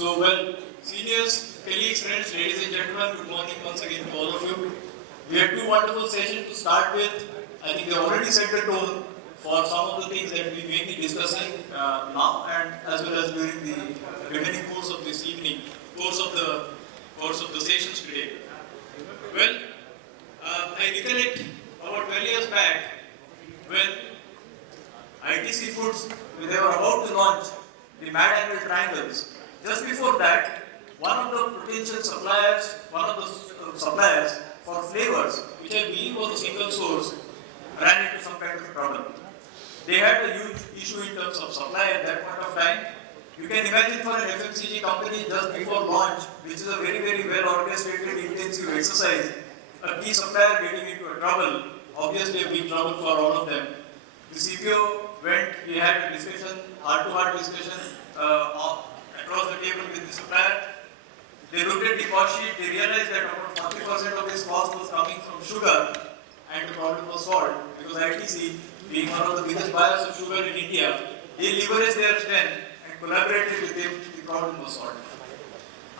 Well, seniors, colleagues, friends, ladies and gentlemen, good morning once again to all of you. We had two wonderful sessions to start with. I think they already set the tone for some of the things that we may be discussing now and as well as during the remaining course of this evening, course of the sessions today. Well, I recollect about 12 years back when ITC Foods, they were about to launch the Mad Angle Triangles. Just before that, one of the potential suppliers, suppliers for flavors, which I believe was a single source, ran into some kind of problem. They had a huge issue in terms of supply at that point of time. You can imagine for an FMCG company just before launch, which is a very, very well orchestrated, intensive exercise, a key supplier getting into a trouble, obviously a big trouble for all of them. The CPO went, we had a discussion, heart-to-heart discussion across the table with the supplier. They looked at the cost sheet, they realized that about 40% of this cost was coming from sugar, and the problem was solved because ITC, being one of the biggest buyers of sugar in India, they leveraged their strength and collaborated with them, the problem was solved.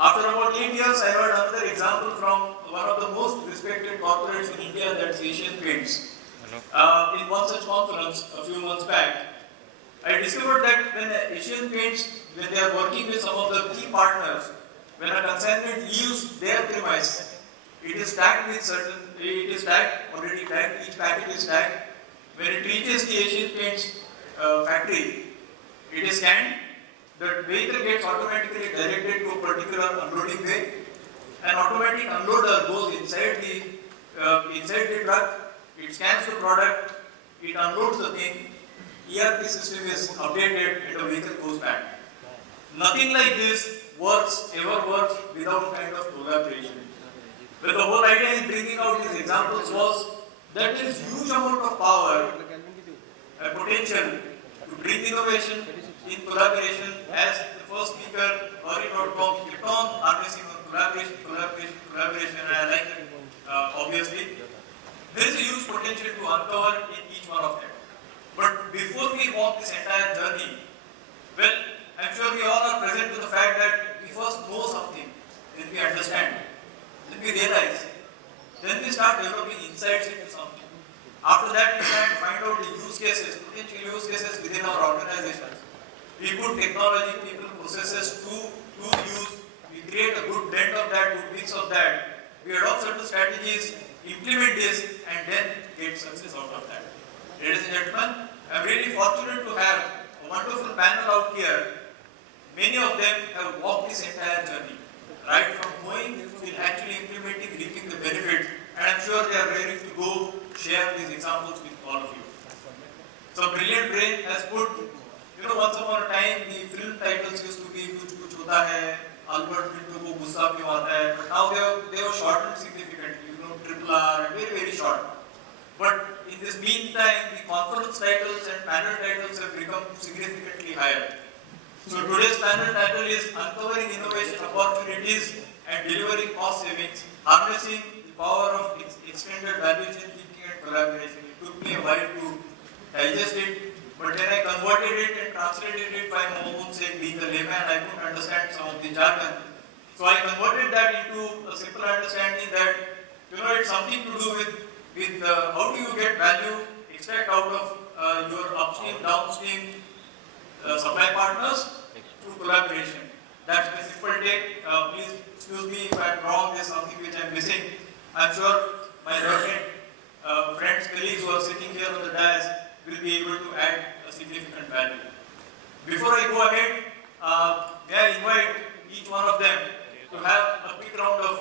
After about 8 years, I heard another example from one of the most respected corporates in India, that's Asian Paints. In one such conference a few months back, I discovered that when Asian Paints, when they are working with some of the key partners, when a consignment leaves their premise, it is tagged with already tagged, each packet is tagged. When it reaches the Asian Paints factory, it is scanned, the vehicle gets automatically directed to a particular unloading bay. An automatic unloader goes inside the truck, it scans the product, it unloads the thing, ERP system is updated and the vehicle goes back. Nothing like this ever works without kind of collaboration. But the whole idea in bringing out these examples was that there is huge amount of power and potential to bring innovation in collaboration, as the first speaker, Ori.com, kept on harnessing on collaboration, and I like it, obviously. There is a huge potential to uncover in each one of them. But before we walk this entire journey, well, I'm sure we all are present to the fact that we first know something, then we understand, then we realize, then we start developing insights into something. After that, we try and find out the use cases, potential use cases within our organizations. We put technology, people, processes to use, we create a good blend of that, good mix of that. We adopt certain strategies, implement this, and then get success out of that. Ladies and gentlemen, I'm really fortunate to have a wonderful panel out here. Many of them have walked this entire journey, right from knowing to actually implementing, reaping the benefits, and I'm sure they are ready to go share these examples with all of you. So brilliant brain has put, once upon a time the film titles used to be Kuch Kuch Hota Hai, Albert Pinto Ko Gussa Kyun Aata Hai, but now they have shortened significantly, Triple R, very, very short. But in this meantime, the conference titles and panel titles have become significantly higher. So today's panel title is Uncovering Innovation Opportunities and Delivering Cost Savings, Harnessing the Power of Extended Value Chain Thinking and Collaboration. It took me a while to digest it, but then I converted it and translated it by my own sake. Being a layman, I couldn't understand some of the jargon. So I converted that into a simple understanding that, it's something to do with how do you get value, extract out of your upstream, downstream supply partners through collaboration. That's my simple take. Please excuse me if I'm wrong, there's something which I'm missing. I'm sure my learned friends, colleagues who are sitting here on the dais will be able to add a significant value. Before I go ahead, may I invite each one of them to have a quick round of,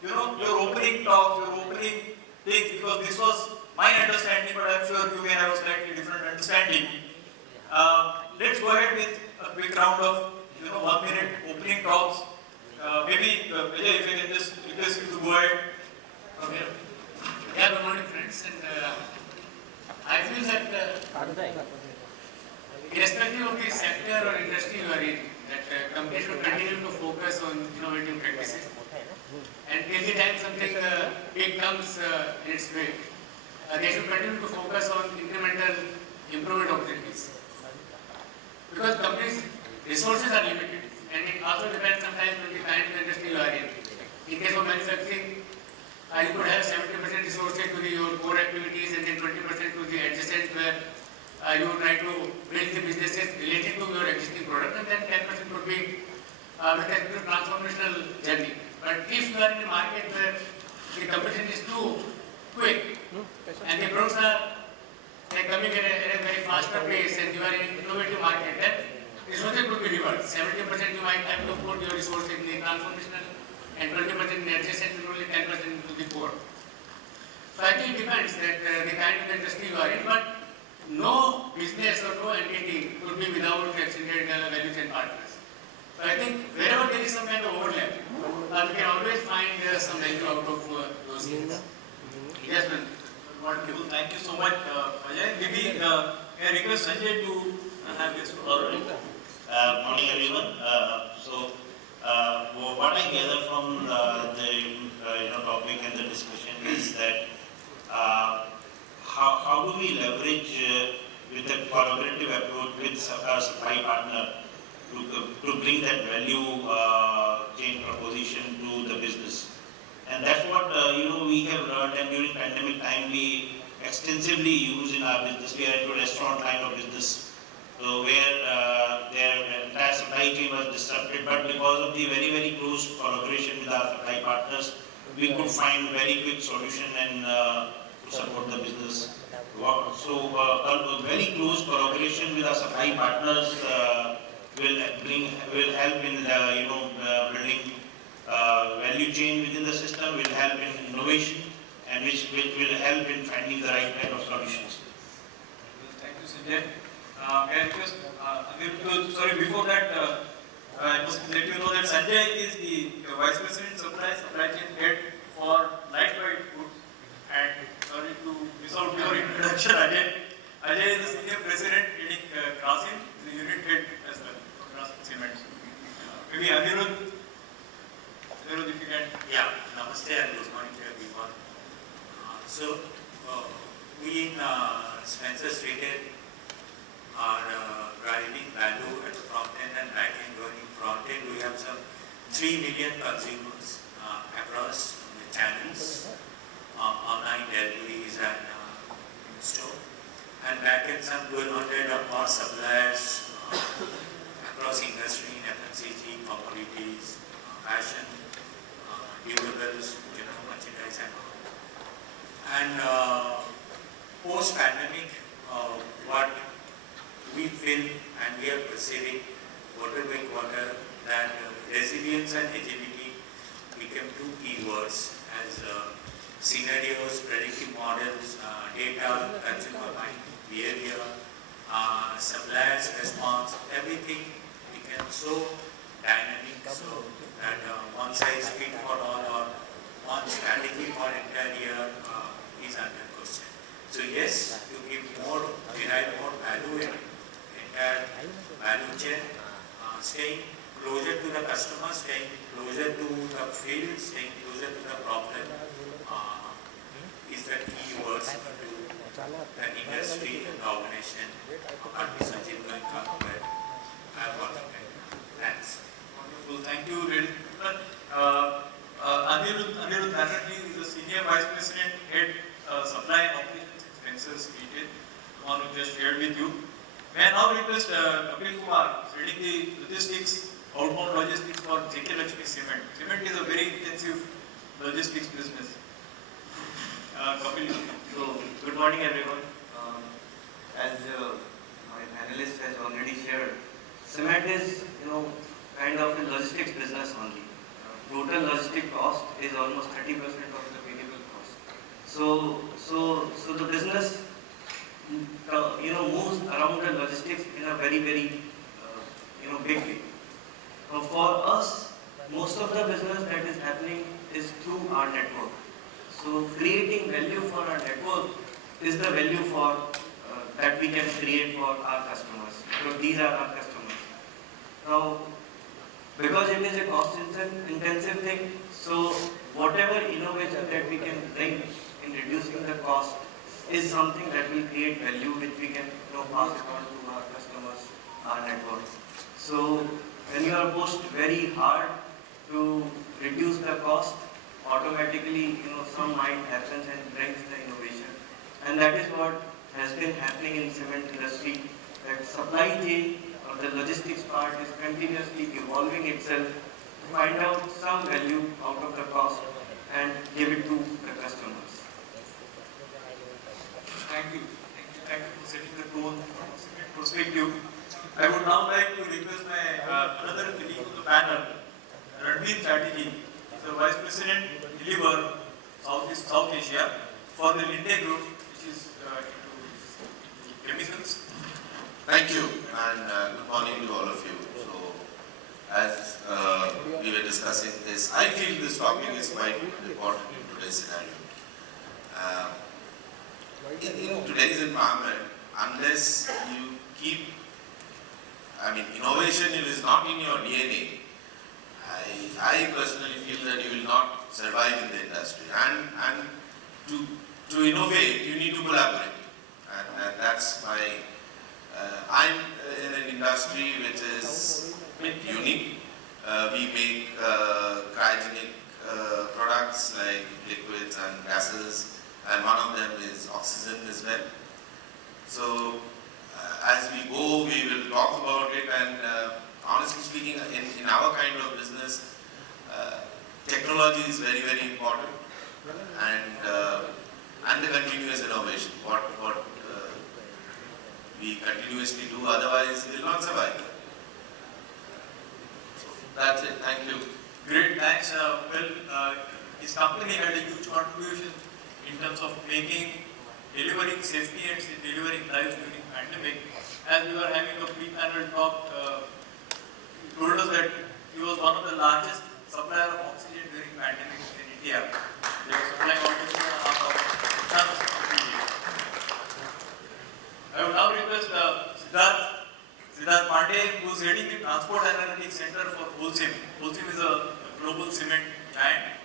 your opening talks, your opening things, because this was my understanding, but I'm sure you may have a slightly different understanding. Let's go ahead with a quick round of 1 minute opening talks. Maybe Ajay, if I can just request you to go ahead. Okay. Yeah, good morning friends. And I feel that irrespective of the sector or industry you are in, that companies should continue to focus on innovative practices. And till the time something big comes in its way, they should continue to focus on incremental improvement opportunities. Because companies' resources are limited, and in also depends sometimes on the kind of industry you are in. In case of manufacturing, you could have 70% resources to your core activities and then 20% to the adjacent where you would try to build the businesses related to your existing product, and then 10% would be with a transformational journey. But if you are in a market where the competition is too quick and the products are coming at a very faster pace and you are in an innovative market, then resources could be reversed. 70% you might have to put your resources in the transformational and 20% in adjacent and only 10% into the core. So I think it depends that the kind of industry you are in, but no business or no entity could be without extended value chain partners. So I think wherever there is some kind of overlap, we can always find some value out of those things. Yes, ma'am. Wonderful. Thank you so much, Ajay. Maybe may I request Sanjay to have his Morning, everyone. What I gather from the topic and the discussion is that how do we leverage with a collaborative approach with our supply partner to bring that value chain proposition to the business. And that's what we have learned, and during pandemic time we extensively use in our business. We are into restaurant line of business, where their entire supply chain was disrupted, but because of the very, very close collaboration with our supply partners, we could find very quick solution and to support the business. So very close collaboration with our supply partners will help in building value chain within the system, will help in innovation, and which will help in finding the right kind of solutions. Thank you, Sanjay. May I request Aniruddha, sorry, before that, I must let you know that Sanjay is the Vice President Supply Chain Head for Lite Foods. And sorry to miss out your introduction, Ajay. Ajay is the Senior President heading Grasim, the unit head as well for Grasim Cement. Maybe Aniruddha, if you can. Yeah, namaste and good morning to everyone. We in Spencer's Retail are driving value at the front end and back end. Going in front end, we have some 3 million consumers across the channels, online deliveries and in store. And back end, some 1,200 or more suppliers across industry, in FMCG, commodities, fashion, durables, merchandise and all. And post-pandemic, what we feel and we are perceiving quarter by quarter that resilience and agility became two key words as scenarios, predictive models, data, consumer behavior, suppliers response, everything became so dynamic, so that one size fit for all or one strategy for entire year is under question. So yes, to give more, derive more value in entire value chain, staying closer to the customer, staying closer to the field, staying closer to the problem is the key words to the industry and the organization. Sanjay going on where I am working at. Thanks. Wonderful. Thank you, Aniruddha Banerjee is the Senior Vice President, Head Supply and Operations Expenses Retail, the one who just shared with you. May I now request Kapil Kumar, leading the logistics, outbound logistics for Lakshmi Cement. Cement is a very intensive logistics business. Kapil. So, good morning everyone. As my panelist has already shared, cement is, kind of a logistics business only. Total logistic cost is almost 30% of the variable cost. So the business, moves around the logistics in a very, very, big way. For us, most of the business that is happening is through our network. So creating value for our network is the value for that we can create for our customers, because these are our customers. Now, because it is a cost-intensive thing, so whatever innovation that we can bring in reducing the cost is something that will create value, which we can pass it on to our customers, our network. So when you are pushed very hard to reduce the cost. Automatically, some mind happens and brings the innovation. And that is what has been happening in cement industry, that supply chain or the logistics part is continuously evolving itself to find out some value out of the cost and give it to the customers. Thank you. Thank you for setting the tone from a cement perspective. I would now like to request my another colleague on the panel, Ranabir, Chatterjee. He's the Vice President, Deliver, South Asia, for the Linde Group, which is into chemicals. Thank you, and good morning to all of you. So, as we were discussing this, I feel this topic is quite important in today's scenario. In today's environment, unless you keep, innovation is not in your DNA. I personally feel that you will not survive in the industry. And to innovate, you need to collaborate. And that's my, I'm in an industry which is a bit unique. We make cryogenic products like liquids and gases, and one of them is oxygen as well. So as we go, we will talk about it, and honestly speaking, in our kind of business, technology is very, very important, and the continuous innovation, what we continuously do, otherwise we will not survive. So that's it, thank you. Great, thanks. His company had a huge contribution in terms of delivering safety and delivering lives during pandemic. As we were having a pre-panel talk, he told us that he was one of the largest supplier of oxygen during pandemic in India. They were supplying almost 2.5 tons every day. I would now request Siddharth Pandey, who is heading the Transport Analytics Center for Holcim. Holcim is a global cement giant,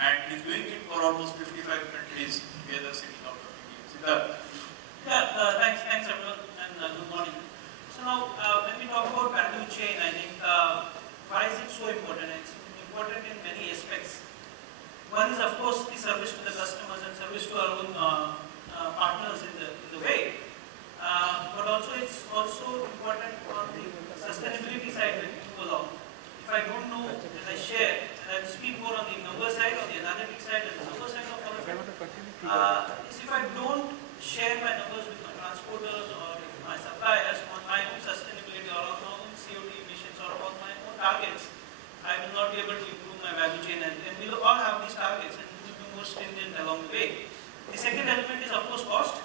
and he is doing it for almost 55 countries together, sitting out of India. Siddharth. Yeah, thanks everyone, and good morning. So now, when we talk about value chain, I think why is it so important? It's important in many aspects. One is, of course, the service to the customers and service to our own partners in the way. But also, it's also important on the sustainability side when we move along. If I don't know, as I share, and I will speak more on the number side, on the analytics side, and the number side of all of it, is if I don't share my numbers with my transporters or my suppliers on my own sustainability or on my own CO2 emissions or about my own targets, I will not be able to improve my value chain, and we will all have these targets and we will be more stringent along the way. The second element is, of course, cost.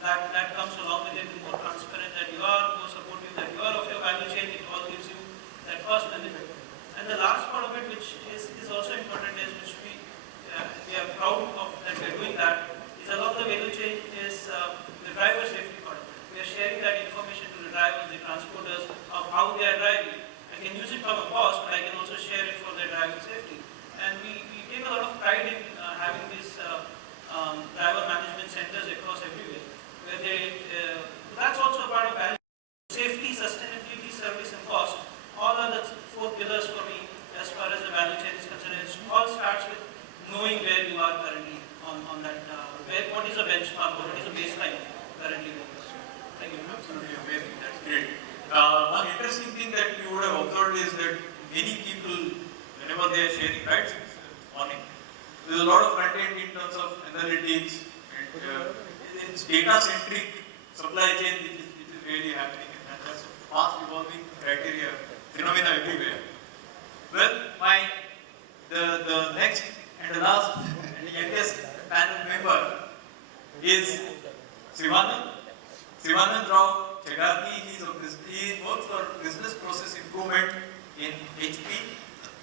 That comes along with it. The more transparent that you are, more supportive that you are of your value chain, it all gives you that cost benefit. And the last part of it, which is also important, is which we are proud of that we are doing that, is along the value chain is the driver safety part. We are sharing that information to the drivers, the transporters, of how they are driving. I can use it from a cost, but I can also share it for their driving safety. And we take a lot of pride in having these driver management centers across everywhere, where that's also a part of value. Safety, sustainability, service, and cost, all are the four pillars for me as far as the value chain is concerned. It all starts with knowing where you are currently on that, what is a benchmark, what is a baseline currently. Thank you. Absolutely amazing, that's great. One interesting thing that you would have observed is that many people, whenever they are sharing rides this morning, there's a lot of content in terms of analytics and it's data-centric supply chain which is really happening, and that's a fast evolving criteria, phenomena everywhere. Well, the next and the last and the youngest panel member is Sivanand Rao Chaganti. He works for business process improvement in HP,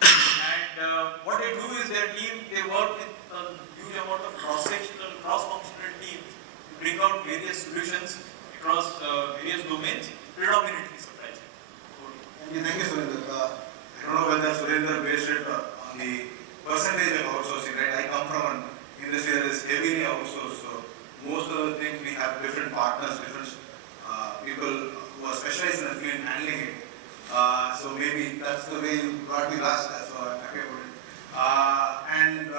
and what they do is their team, they work with a huge amount of cross-sectional, cross-functional teams to bring out various solutions across various domains, predominantly supply chain. Thank you, Surendra. I don't know whether Surendra based it on the percentage of outsourcing, right? I come from an industry that is heavily outsourced, so most of the things we have different partners, different people who are specialized in the field handling it. So maybe that's the way you got me last class, so I'm happy about it.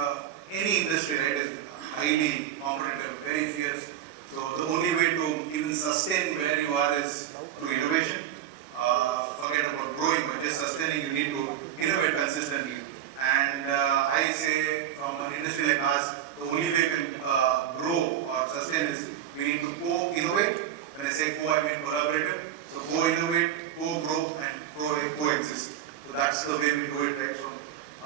Any industry, right, is highly competitive, very fierce. So the only way to even sustain where you are is through innovation. Forget about growing, but just sustaining, you need to innovate consistently. And I say from an industry like ours, the only way you can grow or sustain is we need to co-innovate. When I say co, I mean collaborative. So co-innovate, co-grow, and coexist. So that's the way we do it, right? So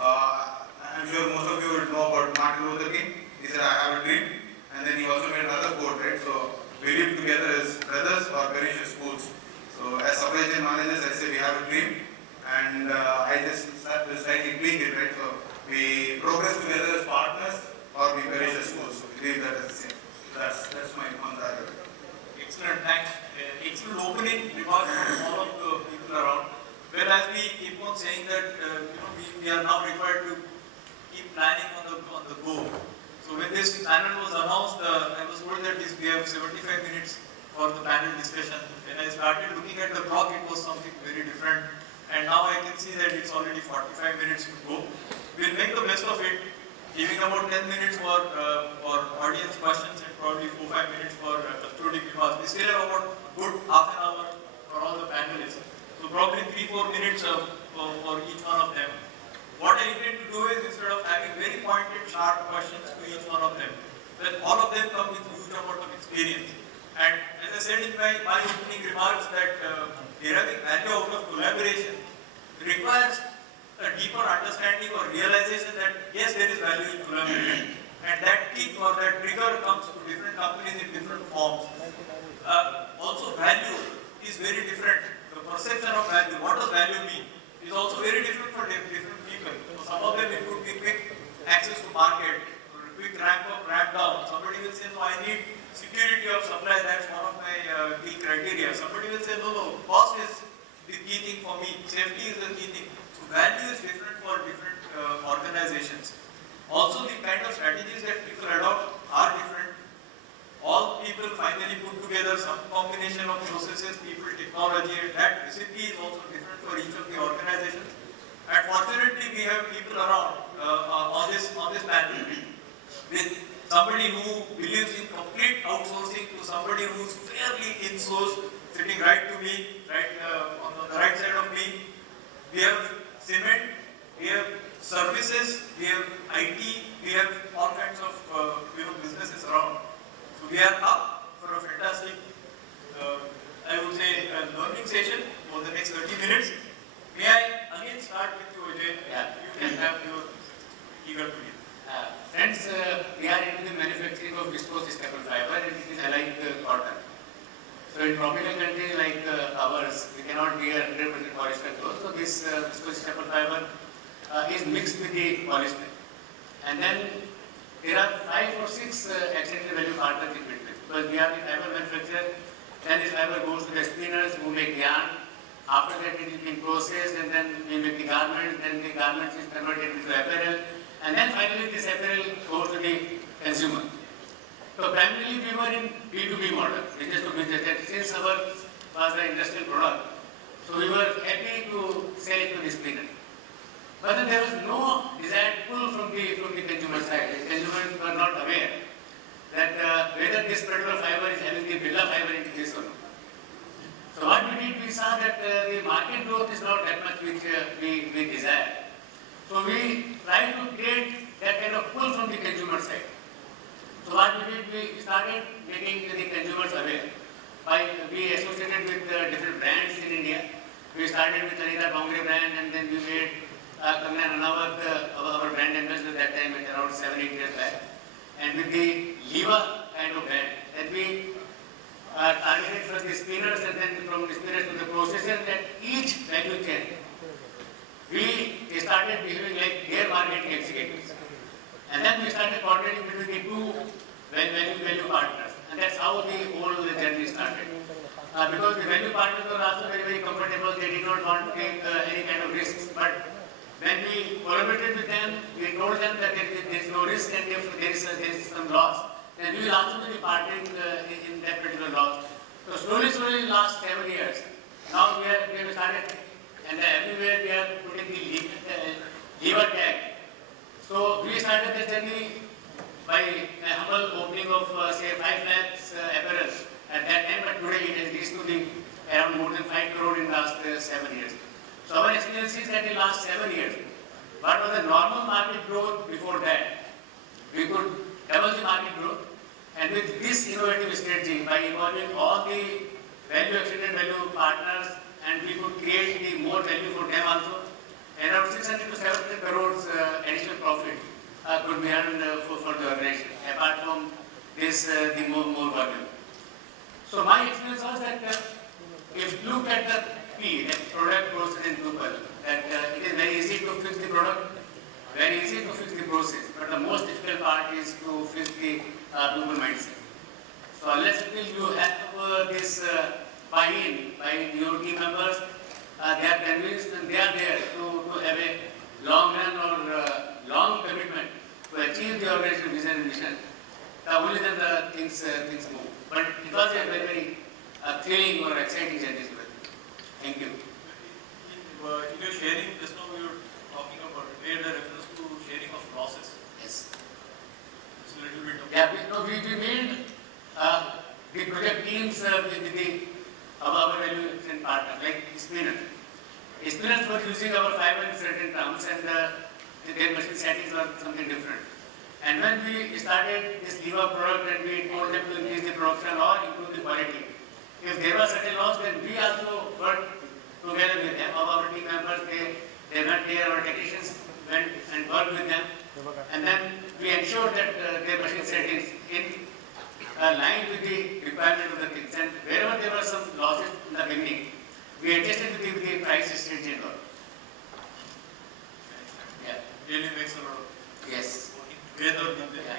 I'm sure most of you will know about Martin Luther King. He said, I have a dream. And then he also made another quote, right? So we live together as brothers or perish as fools. So as supply chain managers, I say we have a dream. And I just start to slightly tweak it, right? So we progress together as partners or we perish as fools. So we leave that as the same. That's my mantra. Excellent, thanks. Excellent opening remarks from all of the people around. Whereas we keep on saying that we are now required to keep planning on the go. So when this panel was announced, I was told that we have 75 minutes for the panel discussion. When I started looking at the clock, it was something very different. And now I can see that it's already 45 minutes to go. We'll make the best of it, giving about 10 minutes for audience questions and probably 4-5 minutes for concluding remarks. We still have about good half an hour for all the panelists. So probably 3-4 minutes for each one of them. What I intend to do is, instead of having very pointed, sharp questions to each one of them, then all of them come with huge amount of experience. And as I said in my opening remarks, that deriving value out of collaboration requires a deeper understanding or realization that yes, there is value in collaboration. And that kick or that trigger comes to different companies in different forms. Also, value is very different. The perception of value, what does value mean, is also very different for different people. So some of them it could be quick access to market, or quick ramp up, ramp down. Somebody will say, no, I need security of supply, that's one of my key criteria. Somebody will say, no, cost is the key thing for me, safety is the key thing. So value is different for different organizations. Also, the kind of strategies that people adopt are different. All people finally put together some combination of processes, people, technology, and that recipe is also different for each of the organizations. And fortunately, we have people around on this panel with somebody who believes in complete outsourcing to somebody who's fairly in-sourced, sitting right to me, right on the right side of me. We have cement, we have services, we have IT, we have all kinds of businesses around. So we are up for a fantastic, I would say, learning session for the next 30 minutes. May I again start with you, Ajay? Yeah. You can have your eager to hear. Friends, we are into the manufacturing of viscose staple fiber, and it is alike cotton. So in tropical countries like ours, we cannot wear 100% polyester clothes. So this viscose staple fiber is mixed with the polyester. And then there are 5 or 6 extended value partners in between. Because we are the fiber manufacturer, then this fiber goes to the spinners who make yarn. After that it is being processed, and then we make the garments, then the garments is converted into apparel, and then finally this apparel goes to the consumer. So primarily we were in B2B model, business to business, that since our was the industrial product. So we were happy to sell it to the spinner. But then there was no desired pull from the consumer side. The consumers were not aware that whether this particular fiber is having the Birla fiber into this or not. So what we did, we saw that the market growth is not that much which we desire. So we tried to create that kind of pull from the consumer side. So what we did, we started making the consumers aware. We associated with different brands in India. We started with Aniruddha Bongre brand, and then we made Kangana Ranawat, our brand ambassador that time at around 7-8 years back. And with the Liva kind of brand, that we targeted first the spinners, and then from the spinners to the processors, that each value chain, we started behaving like their marketing executives. And then we started coordinating between the two value partners. And that's how the whole journey started. Because the value partners were also very, very comfortable. They did not want to take any kind of risks. But when we collaborated with them, we told them that there is no risk, and if there is some loss, then we will also be partnering in that particular loss. So slowly, last 7 years, now we have started lever tag. So we started the journey by a humble opening of say 5 lakhs apparel at that time, but today it has reached to the around more than 5 crore in the last 7 years. So our experience is that in the last 7 years, what was the normal market growth before that? We could double the market growth, and with this innovative strategy, by involving all the value extended value partners, and we could create the more value for them also, around 600 to 700 crores additional profit could be earned for the organization, apart from this the more volume. So my experience was that if you look at the P, that product, process and people, that it is very easy to fix the product, very easy to fix the process, but the most difficult part is to fix the people mindset. So unless until you have this buy-in by your team members, they are convinced and they are there to have a long run or long commitment to achieve the organization vision and mission. Only then the things move. But it was a very, very thrilling or exciting journey. Thank you. In your sharing, just now you were talking about, made a reference to sharing of process. Yes. It's a little bit of... Yeah, we made the project teams with our value and partner, like Spinners. Spinners were using our fiber in certain terms, and their machine settings were something different. And when we started this lever product and we told them to increase the production or improve the quality, if there were certain laws, then we also worked together with them. Our team members, they went there, our technicians went and worked with them. And then we ensured that their machine settings in line with the requirement of the things. And wherever there were some losses in the beginning, we adjusted with the price strategy and all. Yeah. Really makes a lot of... Yes. Together with the Yeah.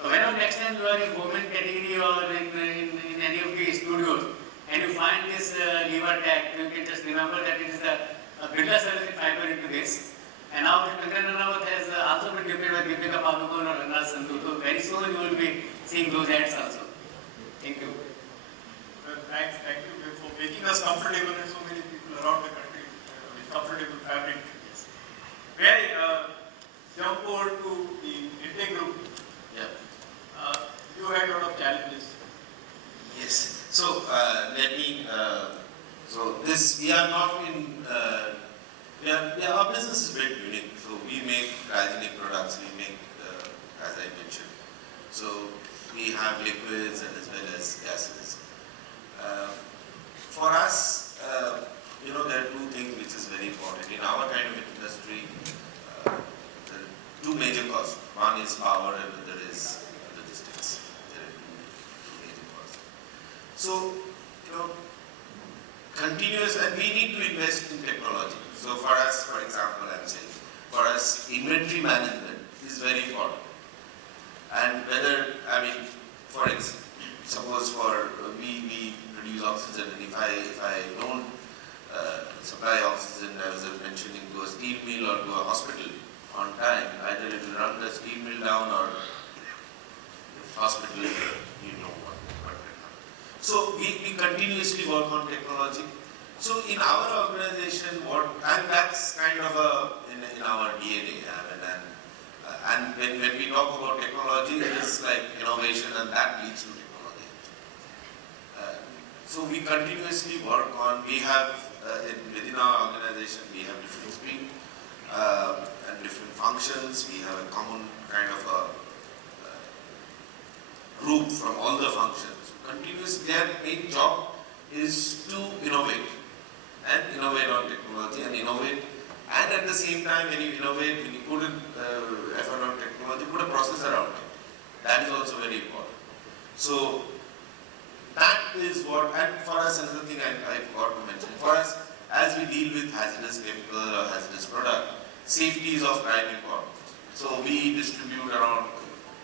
So whenever next time you are in government category or in any of the studios and you find this lever tag, you can just remember that it is a Birla Service fiber into this. And now the Kankana has also been deployed by Deepika Padukone or Rana Sandhu. So very soon you will be seeing those ads also. Thank you. Well, thank you for making us comfortable and so many people around the country with comfortable fabric. Yes. May I jump over to the Linde group? Yeah. You had a lot of challenges. Yes. So let me. So this we are not in. Our business is a bit unique. So we make cryogenic products. We make, as I mentioned. So we have liquids and as well as gases. For us, there are two things which is very important in our kind of industry. There are two major costs. One is power, and another is logistics. There are two major costs. So continuous, and we need to invest in technology. So for us, for example, I'm saying, for us, inventory management is very important. And whether, for instance, suppose we produce oxygen, and if I don't supply oxygen, as I was mentioning, to a steel mill or to a hospital on time, either it will run the steel mill down or the hospital, what will happen. So we continuously work on technology. So in our organization, and that's kind of in our DNA. And when we talk about technology, it is like innovation, and that leads to technology. So we continuously work on. We have within our organization, we have different streams and different functions. We have a common kind of a group from all the functions. Continuously, their main job is to innovate. And innovate on technology and innovate, and at the same time when you innovate, when you put an effort on technology, put a process around it. That is also very important. So that is what, and for us another thing I forgot to mention, for us as we deal with hazardous chemical or hazardous product, safety is of prime importance. So we distribute around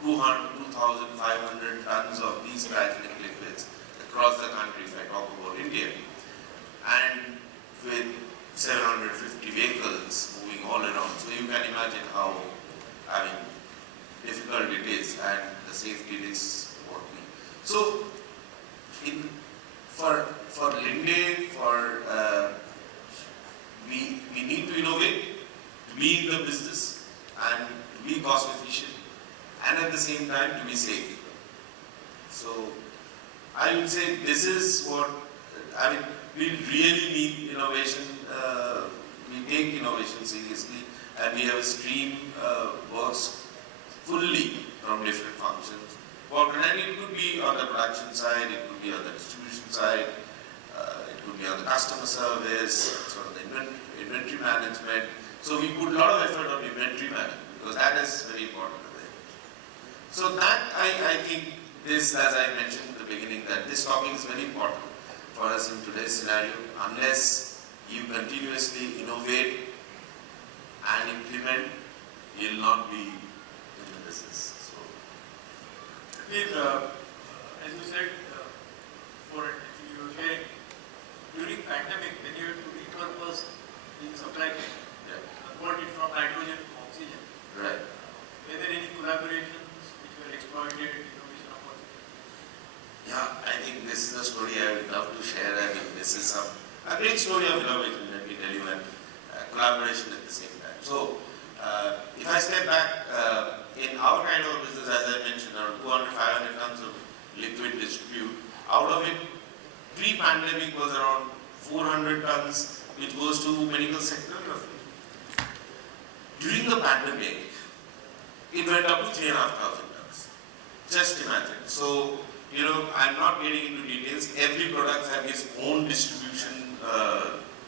2,500 tons of these cryogenic liquids across the country if I talk about India. And with 750 vehicles moving all around. So you can imagine how, difficult it is, and the safety risks what we. So for Linde, we need to innovate, to be in the business the same time to be safe. So I would say this is what, I mean, we really need innovation. We take innovation seriously, and we have a stream works fully from different functions. And it could be on the production side, it could be on the distribution side, it could be on the customer service, it's on the inventory management. So we put a lot of effort on inventory management because that is very important. So that I think this, as I mentioned in the beginning, that this topic is very important for us in today's scenario. Unless you continuously innovate and implement, you will not be in the business. So, Please, as you said, for you were sharing, during pandemic, when you had to repurpose in supply chain, convert it from nitrogen to oxygen. right. Were there any collaborations which were exploited, innovation opportunities? Yeah, I think this is a story I would love to share. I mean, this is a great story of innovation, let me tell you, and collaboration at the same time. So, if I step back, in our kind of business, as I mentioned, around 200-500 tons of liquid distribute. Out of it, pre-pandemic was around 400 tons, which goes to medical sector roughly. During the pandemic, it went up to 3,500 tons. Just imagine. So, you know, I'm not getting into details. Every product has its own distribution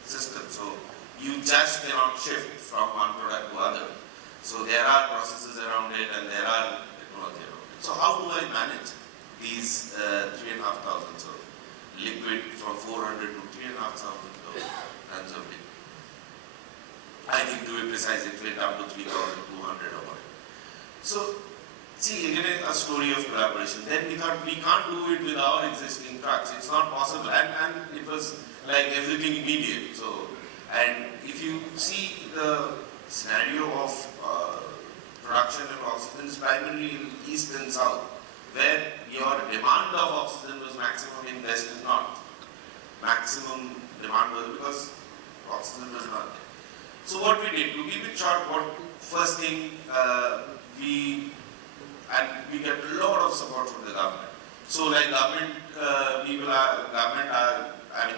system. So, you just cannot shift from one product to other. So, there are processes around it and there are technology around it. So, how do I manage these 3,500 of liquid from 400 to 3,500 tons of liquid? I think to be precise, it went up to 3,200 or whatever. So, see, again, a story of collaboration. Then we thought we can't do it with our existing trucks. It's not possible. And it was like everything immediate. So, and if you see the scenario of production of oxygen is primarily in east and south, where your demand of oxygen was maximum in west and north. Maximum demand was because oxygen was not there. So what we did, to keep it short, first thing we get a lot of support from the government. So like government I mean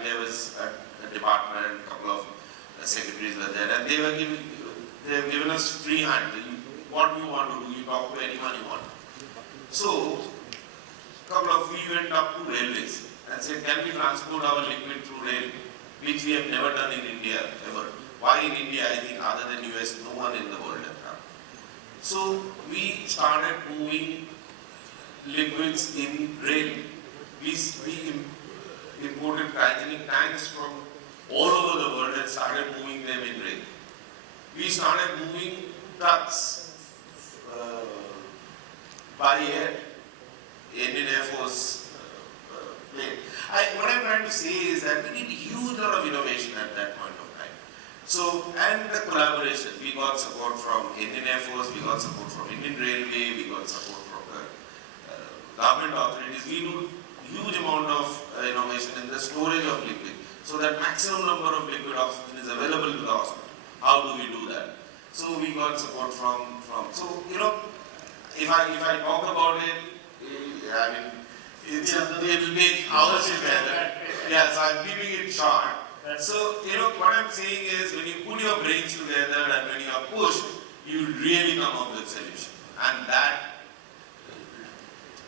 there was a department, a couple of secretaries were there, and they have given us free hand. What you want to do, you talk to anyone you want. So we went up to railways and said, can we transport our liquid through rail, which we have never done in India ever. Why in India? I think other than US, no one in the world has done. So we started moving liquids in rail. We imported cryogenic tanks from all over the world and started moving them in rail. We started moving trucks by air, Indian Air Force plane. What I'm trying to say is that we need a huge lot of innovation at that point of time. So, and the collaboration, we got support from Indian Air Force, we got support from Indian Railway, we got support from the government authorities. We do huge amount of innovation in the storage of liquid, so that maximum number of liquid oxygen is available to the hospital. How do we do that? So we got support from so you know, if I talk about it, I mean, it will be hours together. Yeah, so I'm keeping it short. So, you know, what I'm saying is when you put your brains together and when you are pushed, you really come up with solution. And that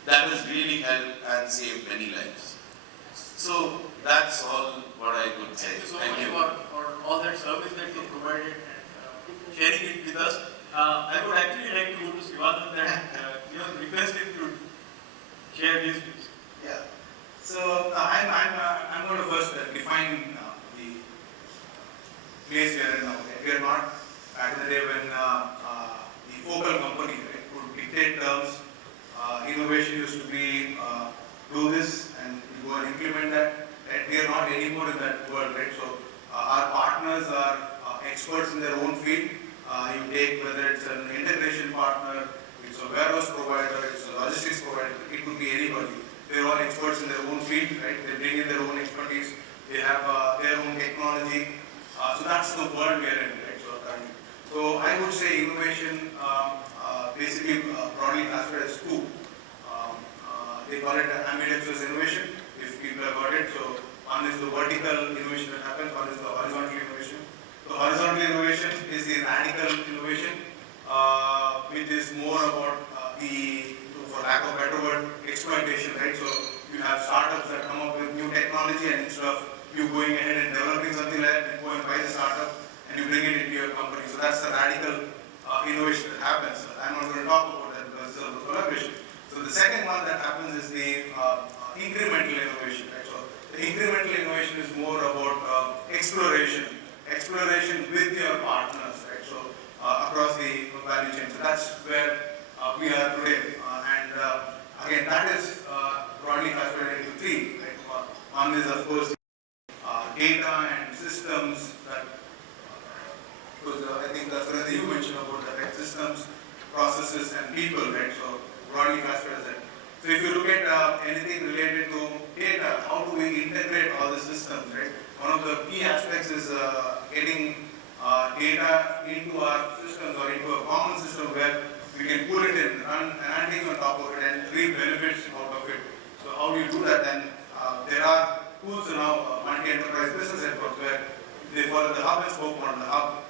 has really helped and saved many lives. So, that's all what I could say. Thank you so much for all that service that you provided and sharing it with us. I would actually like to go to Sivanand and request him to share his views. Yeah. So I'm going to first define the place we are in now. We are not back in the day when the focal company would dictate terms. Innovation used to be do this and you go and implement that. Right? We are not anymore in that world, right? So our partners are experts in their own field. You take whether it's an integration partner, it's a warehouse provider, it's a logistics provider, it could be anybody. They're all experts in their own field, right? They bring in their own expertise, they have their own technology. So that's the world we are in, right? So I would say innovation basically broadly classified as two. They call it ambidextrous innovation, if people have heard it. So one is the vertical innovation that happens, one is the horizontal innovation. The horizontal innovation is the radical innovation, which is more about for lack of a better word, exploitation, right? So you have startups that come up with new technology, and instead of you going ahead and developing something like that, you go and buy the startup and you bring it into your company. So that's the radical innovation that happens. I'm not going to talk about that because it's a collaboration. So the second one that happens is the incremental innovation, right? So the incremental innovation is more about exploration with your partners, right? So across the value chain. So that's where we are today. Again, that is broadly classified into three, right? One is of course data and systems that, I think Surendra, you mentioned about that, right? Systems, processes and people, right? So broadly classified as that. So if you look at anything related to data, how do we integrate all the systems, right? One of the key aspects is getting data into our systems or into a common system where we can pull it in, run analytics on top of it and reap benefits out of it. So how do you do that? Then there are tools now, multi-enterprise business networks, where they follow the hub and spoke model. The hub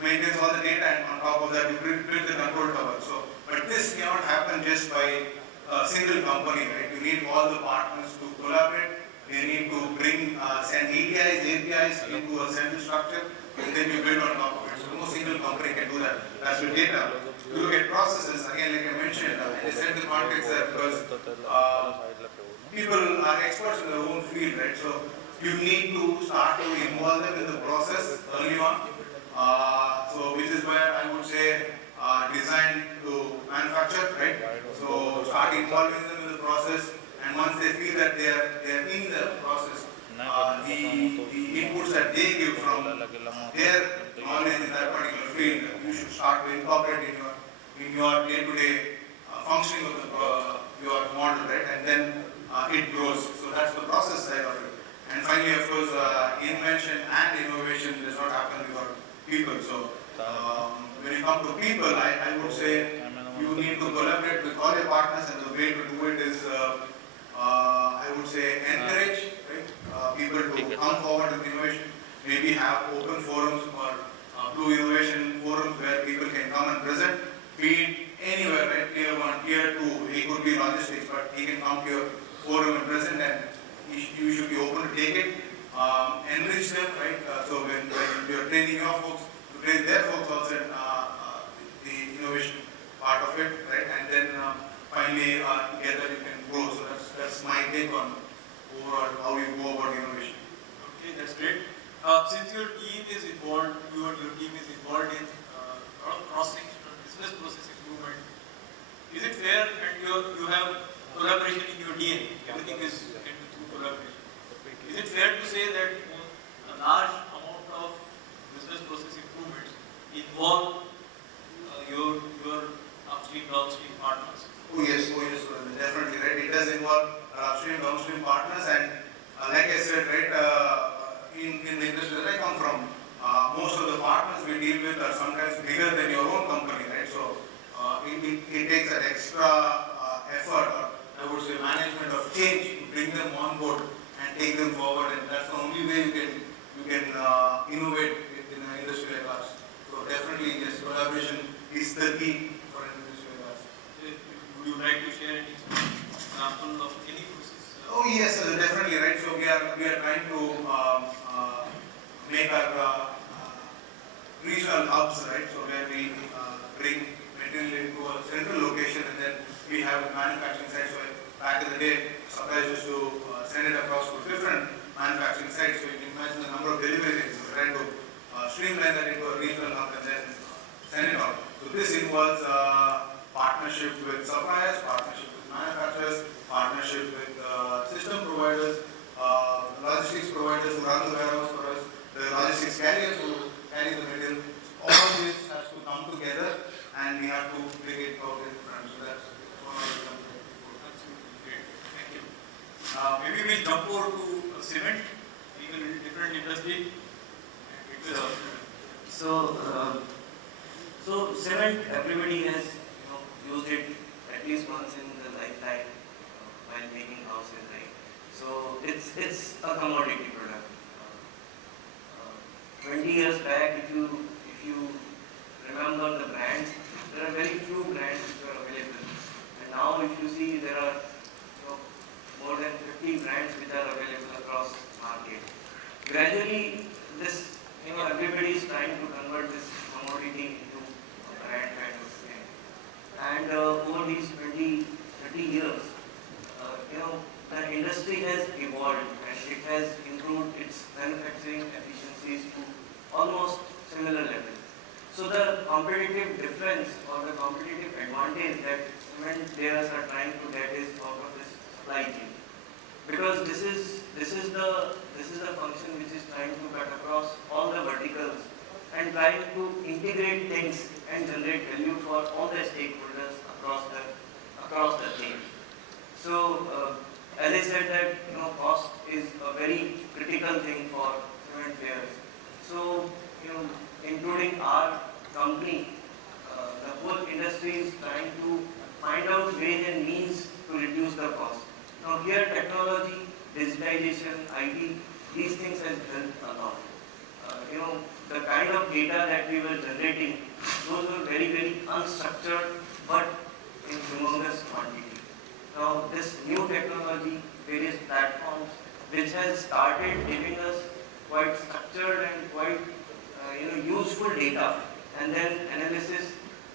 maintains all the data, and on top of that you build the control tower. So, but this cannot happen just by a single company, right? You need all the partners to collaborate. They need to send EDIs, APIs into a central structure, and then you build on top of it. So no single company can do that. That's with data. You look at processes, again, like I mentioned, I set the context there because people are experts in their own field, right? So you need to start to involve them in the process early on. So which is where I would say design to manufacture, right? So start involving them in the process, and once they feel that they are in the process, the inputs that they give from their knowledge in that particular field, you should start to incorporate in your day-to-day functioning of your model, right? And then it grows. So that's the process side of it. And finally, of course, invention and innovation does not happen without people. So when you come to people, I would say you need to collaborate with all your partners, and the way to do it is, I would say, encourage, right? People to come forward with innovation. Maybe have open forums or blue innovation forums where people can come and present. Be it anywhere, right? Tier 1, Tier 2, it could be logistics, but he can come to your forum and present, and you should be open to take it. Enrich them, right? So when you're training your folks, to train their folks also in the innovation part of it, right? And then finally together you can grow. So that's my take on overall how you go about innovation. Okay, that's great. Since your team is involved, your team is involved in a lot of cross-sectional business process improvement, is it fair, and you have collaboration in your DNA, everything is through collaboration. Is it fair to say that a large amount of business process improvements involve your upstream, downstream partners? Oh yes, definitely, right? It does involve upstream, downstream partners, and like I said, right, in the industry that I come from, most of the partners we deal with are sometimes bigger than your own company, right? So it takes an extra effort, or I would say management of change, to bring them on board and take them forward, and that's the only way you can innovate in an industry like ours. So definitely, yes, collaboration is the key for an industry like ours. Would you like to share any example of any process? Oh yes, definitely, right. So we are trying to make our regional hubs, right? So where we bring material into a central location, and then we have a manufacturing site. So back in the day, suppliers used to send it across to different manufacturing sites. So you can imagine the number of deliveries. So we're trying to streamline that into a regional hub and then send it out. So this involves partnership with suppliers, partnership with manufacturers, partnership with system providers, logistics providers who run the warehouse for us, the logistics carriers who carry the material. All this has to come together, and we have to bring it out in front. So that's one of the examples. Absolutely great. Thank you. Maybe we'll jump over to cement, even in a different industry. So cement, everybody has used it at least once in the lifetime while making houses, right? So it's a commodity product. 20 years back, if you remember the brands, there are very few brands which are available. And now if you see, there are more than 50 brands which are available across market. Gradually, this, everybody is trying to convert this commodity into a brand kind of thing. And over these 20, 30 years, the industry has evolved and it has improved its manufacturing efficiencies to almost similar level. So the competitive difference or the competitive advantage that cement players are trying to get is out of this supply chain. Because this is the function which is trying to cut across all the verticals and trying to integrate things and generate value for all the stakeholders across the chain. So as I said that cost is a very critical thing for cement players. So including our company, the whole industry is trying to find out ways and means to reduce the cost. Now here technology, digitization, IT, these things has helped a lot. The kind of data that we were generating, those were very, very unstructured but in humongous quantity. Now this new technology, various platforms, which has started giving us quite structured and quite useful data, and then analysis,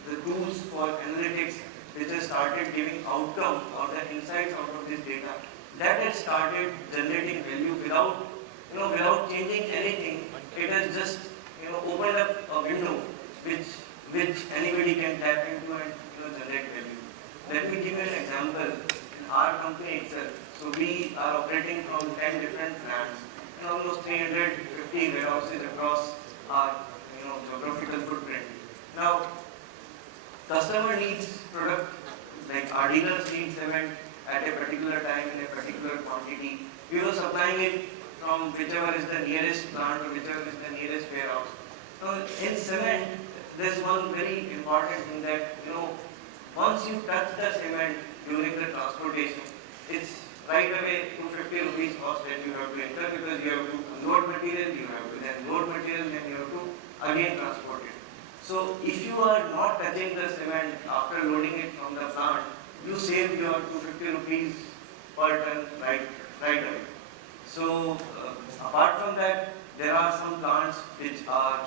the tools for analytics, which has started giving outcome or the insights out of this data, that has started generating value without changing anything. It has just opened up a window which anybody can tap into and generate value. Let me give you an example. In our company itself, so we are operating from 10 different plants and almost 350 warehouses across our geographical footprint. Now, customer needs product, like our dealers need cement at a particular time in a particular quantity. We are supplying it from whichever is the nearest plant or whichever is the nearest warehouse. So in cement, there's one very important thing that, once you touch the cement during the transportation, it's right away 250 rupees cost that you have to incur, because you have to load material, you have to then load material, then you have to again transport it. So if you are not touching the cement after loading it from the plant, you save your 250 rupees per ton right away. So apart from that, there are some plants which are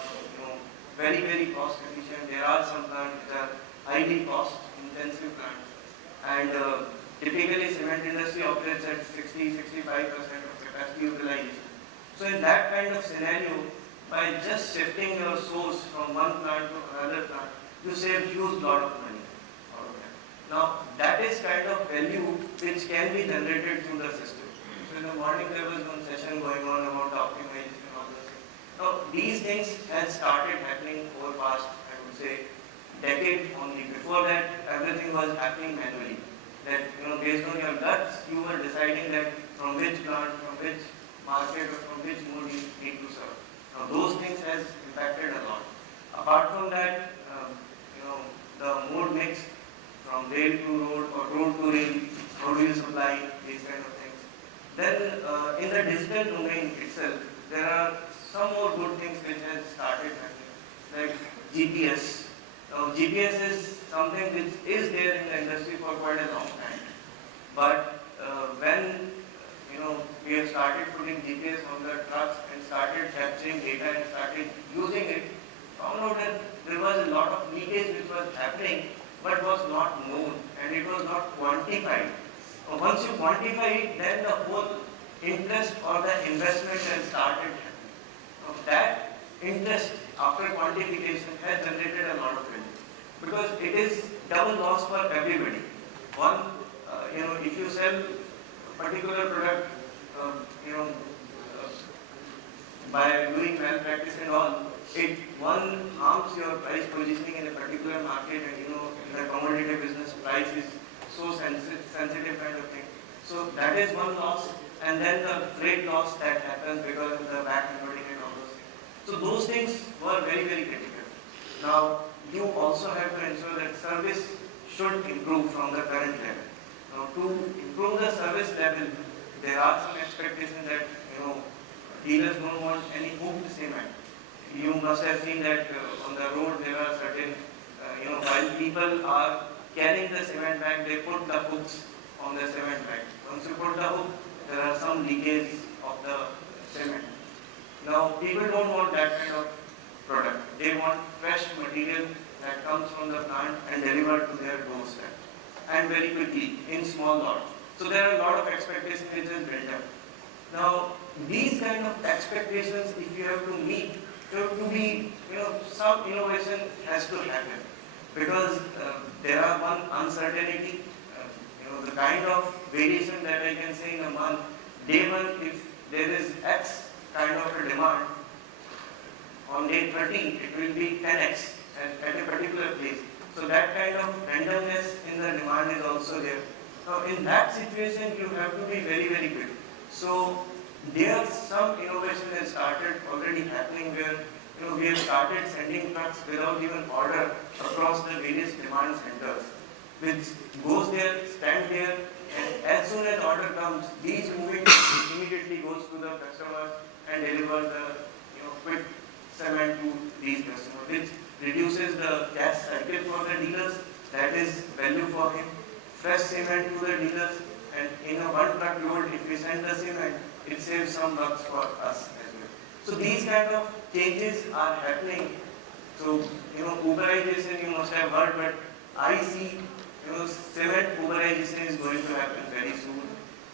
very, very cost efficient. There are some plants which are highly cost intensive plants. And typically cement industry operates at 60-65% of capacity utilization. So in that kind of scenario, by just shifting your source from one plant to another plant, you save huge lot of money out of that. Now that is kind of value which can be generated through the system. So in the morning there was one session going on about optimization and all those things. Now these things had started happening over past, I would say, decade only. Before that, everything was happening manually. That based on your guts, you were deciding that from which plant, from which market, or from which mode you need to serve. Now those things has impacted a lot. Apart from that, the mode mix from rail to road or road to rail, how do you supply, these kind of things. Then in the digital domain itself, there are some more good things which has started happening, like GPS. Now GPS is something which is there in the industry for quite a long time. But when we have started putting GPS on the trucks and started capturing data and started using it, found out that there was a lot of leakage which was happening but was not known and it was not quantified. Once you quantify it, then the whole interest or the investment has started happening. That interest after quantification has generated a lot of value, because it is double loss for everybody. One, if you sell a particular product, by doing malpractice and all, it one harms your price positioning in a particular market, and in the commodity business, price is so sensitive kind of thing. So that is one loss, and then the freight loss that happens because of the back loading and all those things. So those things were very, very critical. Now you also have to ensure that service should improve from the current level. Now, to improve the service level, there are some expectations that, dealers don't want any hooked cement. You must have seen that on the road there are certain, while people are carrying the cement bag, they put the hooks on the cement bag. Once you put the hook, there are some leakage of the cement. Now, people don't want that kind of product. They want fresh material that comes from the plant and delivered to their doorstep, and very quickly in small lots. So there are a lot of expectations which is built up. Now, these kind of expectations, if you have to meet, there have to be, some innovation has to happen, because there are one uncertainty. The kind of variation that I can say in a month, day one, if there is X kind of a demand, on day 13 it will be 10x at a particular place. So that kind of randomness in the demand is also there. Now in that situation you have to be very, very quick. So there some innovation has started already happening where we have started sending trucks without even order across the various demand centers, which goes there, stand there, and as soon as order comes, these moving immediately goes to the customers and deliver the quick cement to these customers, which reduces the cash cycle for the dealers. That is value for him. Fresh cement to the dealers, and in a one truck load, if we send the cement, it saves some bucks for us as well. So these kind of changes are happening. So Uberization you must have heard, but I see cement Uberization is going to happen very soon.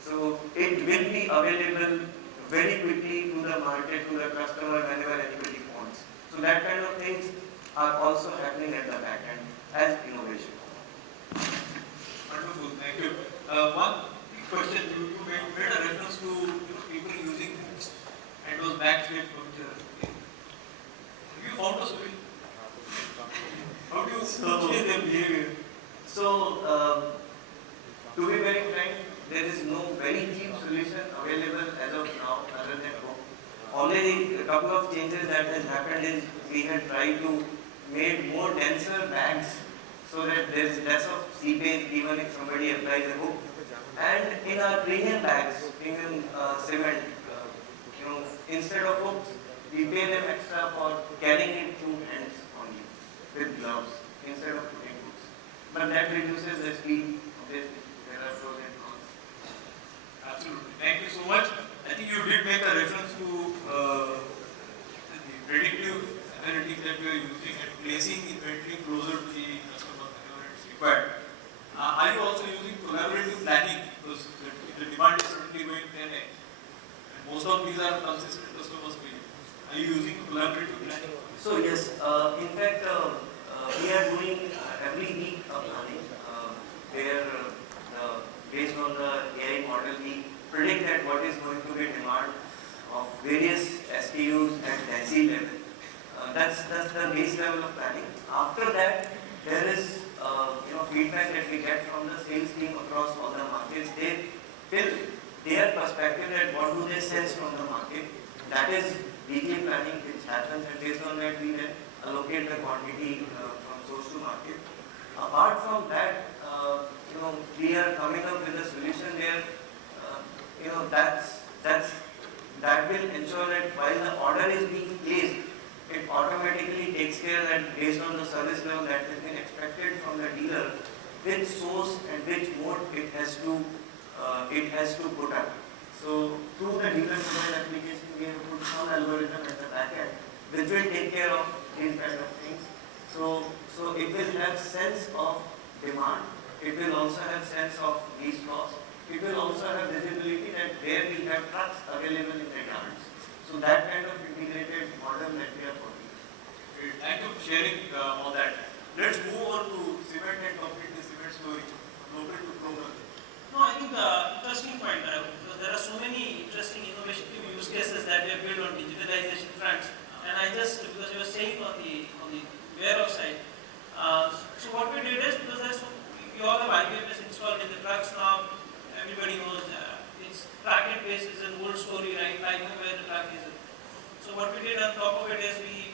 So it will be available very quickly to the market, to the customer whenever anybody wants. So that kind of things are also happening at the back end as innovation. Wonderful, thank you. One question, you made a reference to people using hooks and those backslip structure. Have you found a solution? How do you change their behavior? So, to be very frank, there is no very cheap solution available as of now other than hook. Only a couple of changes that has happened is we had tried to make more denser bags so that there is less of seepage even if somebody applies a hook. And in our premium bags, premium cement, instead of hooks, we pay them extra for carrying it through hands only with gloves instead of putting hooks. But that reduces the speed. Obviously, there are pros and cons. Absolutely. Thank you so much. I think you did make a reference to the predictive analytics that we are using and placing inventory closer to the customer whenever it's required. Are you also using collaborative planning? Because the demand is certainly going 10x. And most of these are consistent customers for you. Are you using collaborative planning? So yes, in fact, we are doing every week a planning where based on the AI model, we predict that what is going to be demand of various SKUs at density level. That's the base level of planning. After that, there is feedback that we get from the sales team across all the markets. They fill their perspective at what do they sense from the market. That is weekly planning which happens, and based on that we then allocate the quantity from source to market. Apart from that, we are coming up with a solution where that will ensure that while the order is being placed, it automatically takes care that based on the service level that has been expected from the dealer, which source and which mode it has to put up. So through the dealer mobile application, we have put some algorithm at the back end, which will take care of these kind of things. So it will have sense of demand. It will also have sense of least cost. It will also have visibility that where we have trucks available in the yards. So that kind of integrated model that we are working. Great. Thank you for sharing all that. Let's move on to cement and complete the cement story. Local to global. No, I think interesting point, because there are so many interesting innovative use cases that we have built on digitalization fronts. And I just, because you were saying on the warehouse side, so what we did is, because we all have IBMS installed in the trucks now, everybody knows it's track base is an old story, right? I know where the truck is. So what we did on top of it is we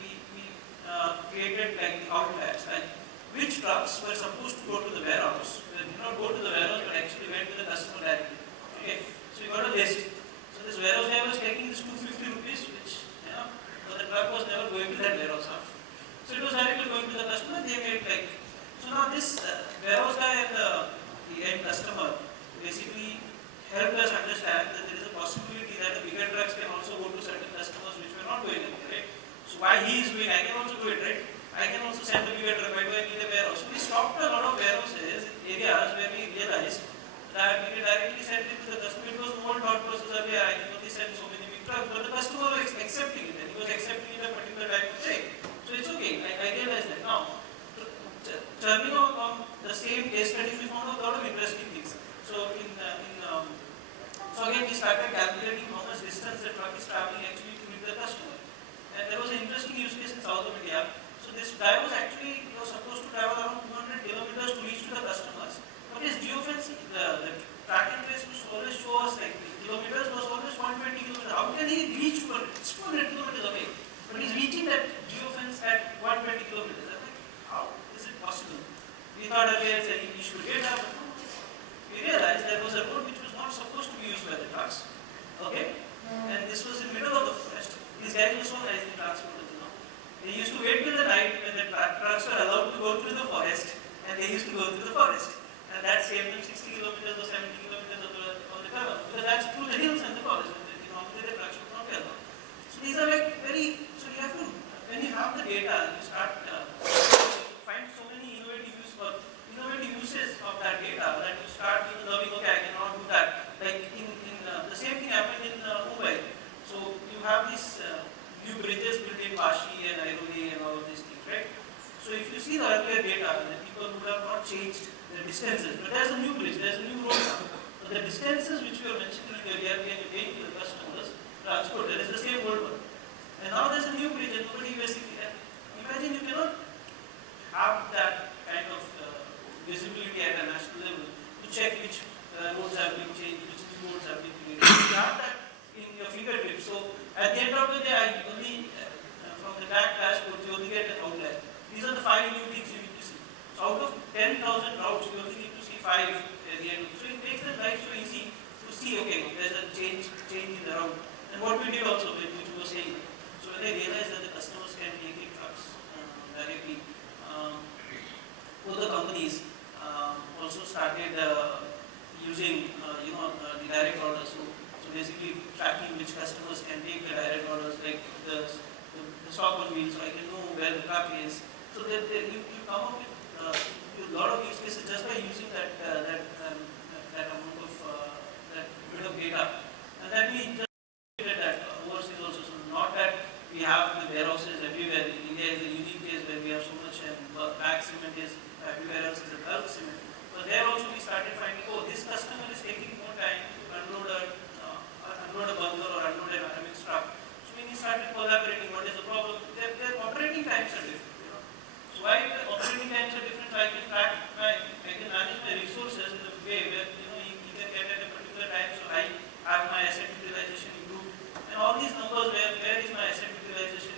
created like the outlets, like which trucks were supposed to go to the warehouse, they did not go to the warehouse but actually went to the customer directly. Okay, so you got a list. So this warehouse guy was taking this 250 rupees, which, but the truck was never going to that warehouse. So it was directly going to the customer, they made like, so now this warehouse guy and the end customer basically helped us understand that there is a possibility that the bigger trucks can also go to certain customers which were not going anywhere, right? So why he is doing, I can also do it, right? I can also send a bigger truck, why do I need a warehouse? So we stopped a lot of warehouses in areas where we realized that we can directly send it to the customer. It was no thought process of, I can only send so many big trucks, but the customer was accepting it, and he was accepting it a particular type of trade. So it's okay, I realize that. Now, turning on the same case study, we found out a lot of interesting things. So so again we started calculating how much distance the truck is traveling actually to meet the customer. And there was an interesting use case in South of India. So this guy was actually supposed to travel around 200 kilometers to reach to the customers. But his geofencing, the track and trace was always show us like kilometers was always 120 kilometers. How can he reach 200? It's 200 kilometers away. But he's reaching that geofence at 120 kilometers. I'm like, how is it possible? We thought earlier saying we should get up. We realized there was a road which was not supposed to be used by the trucks. Okay? And this was in the middle of the forest. These guys were so nice in transport. They used to wait till the night when the trucks were allowed to go through the forest, and they used to go through the forest. And that saved them 60 kilometers or 70 kilometers of the travel. Because that's through the hills and the forest. And normally the trucks would not be allowed. So these are like very, so you have to, when you have the data, you start find so many innovative uses of that data that you start loving, okay, I cannot do that. Like the same thing happened in Mumbai. So you have these new bridges built in Vashi and Airoli and all of these things, right? So if you see the earlier data, the people would have not changed the distances, but there's a new bridge, there's a new road now. So the distances which we were mentioning earlier, when you take to the customers, transport, there is the same old one. And now there's a new bridge and nobody basically, imagine you cannot have that kind of visibility at a national level to check which roads have been changed, which new roads have been created. You have that in your fingertips. So at the end of the day, I only, from the back dashboard, you only get an outline. These are the 5 new things you need to see. So out of 10,000 routes, you only need to see 5 at the end. So it makes the life so easy to see, okay, there's a change in the route. And what we did also, which you were saying, so when I realized that the customers can take in trucks directly, other companies also started using, the direct orders. So basically tracking which customers can take the direct orders, like the stock on wheels, so I can know where the truck is. So that you come up with a lot of use cases just by using that amount of that bit of data, and that we just did that overseas also. So not that we have the warehouses everywhere. India is a unique case where we have so much, and bag cement is everywhere else is a bulk cement. But there also we started finding, oh, this customer is taking more time to unload a bunker or unload an RMX truck. So when we started collaborating, what is the problem? Their operating times are different. So why the operating times are different? So I can manage my resources in a way where he can get at a particular time. So I have my asset utilization improved, and all these numbers where is my asset utilization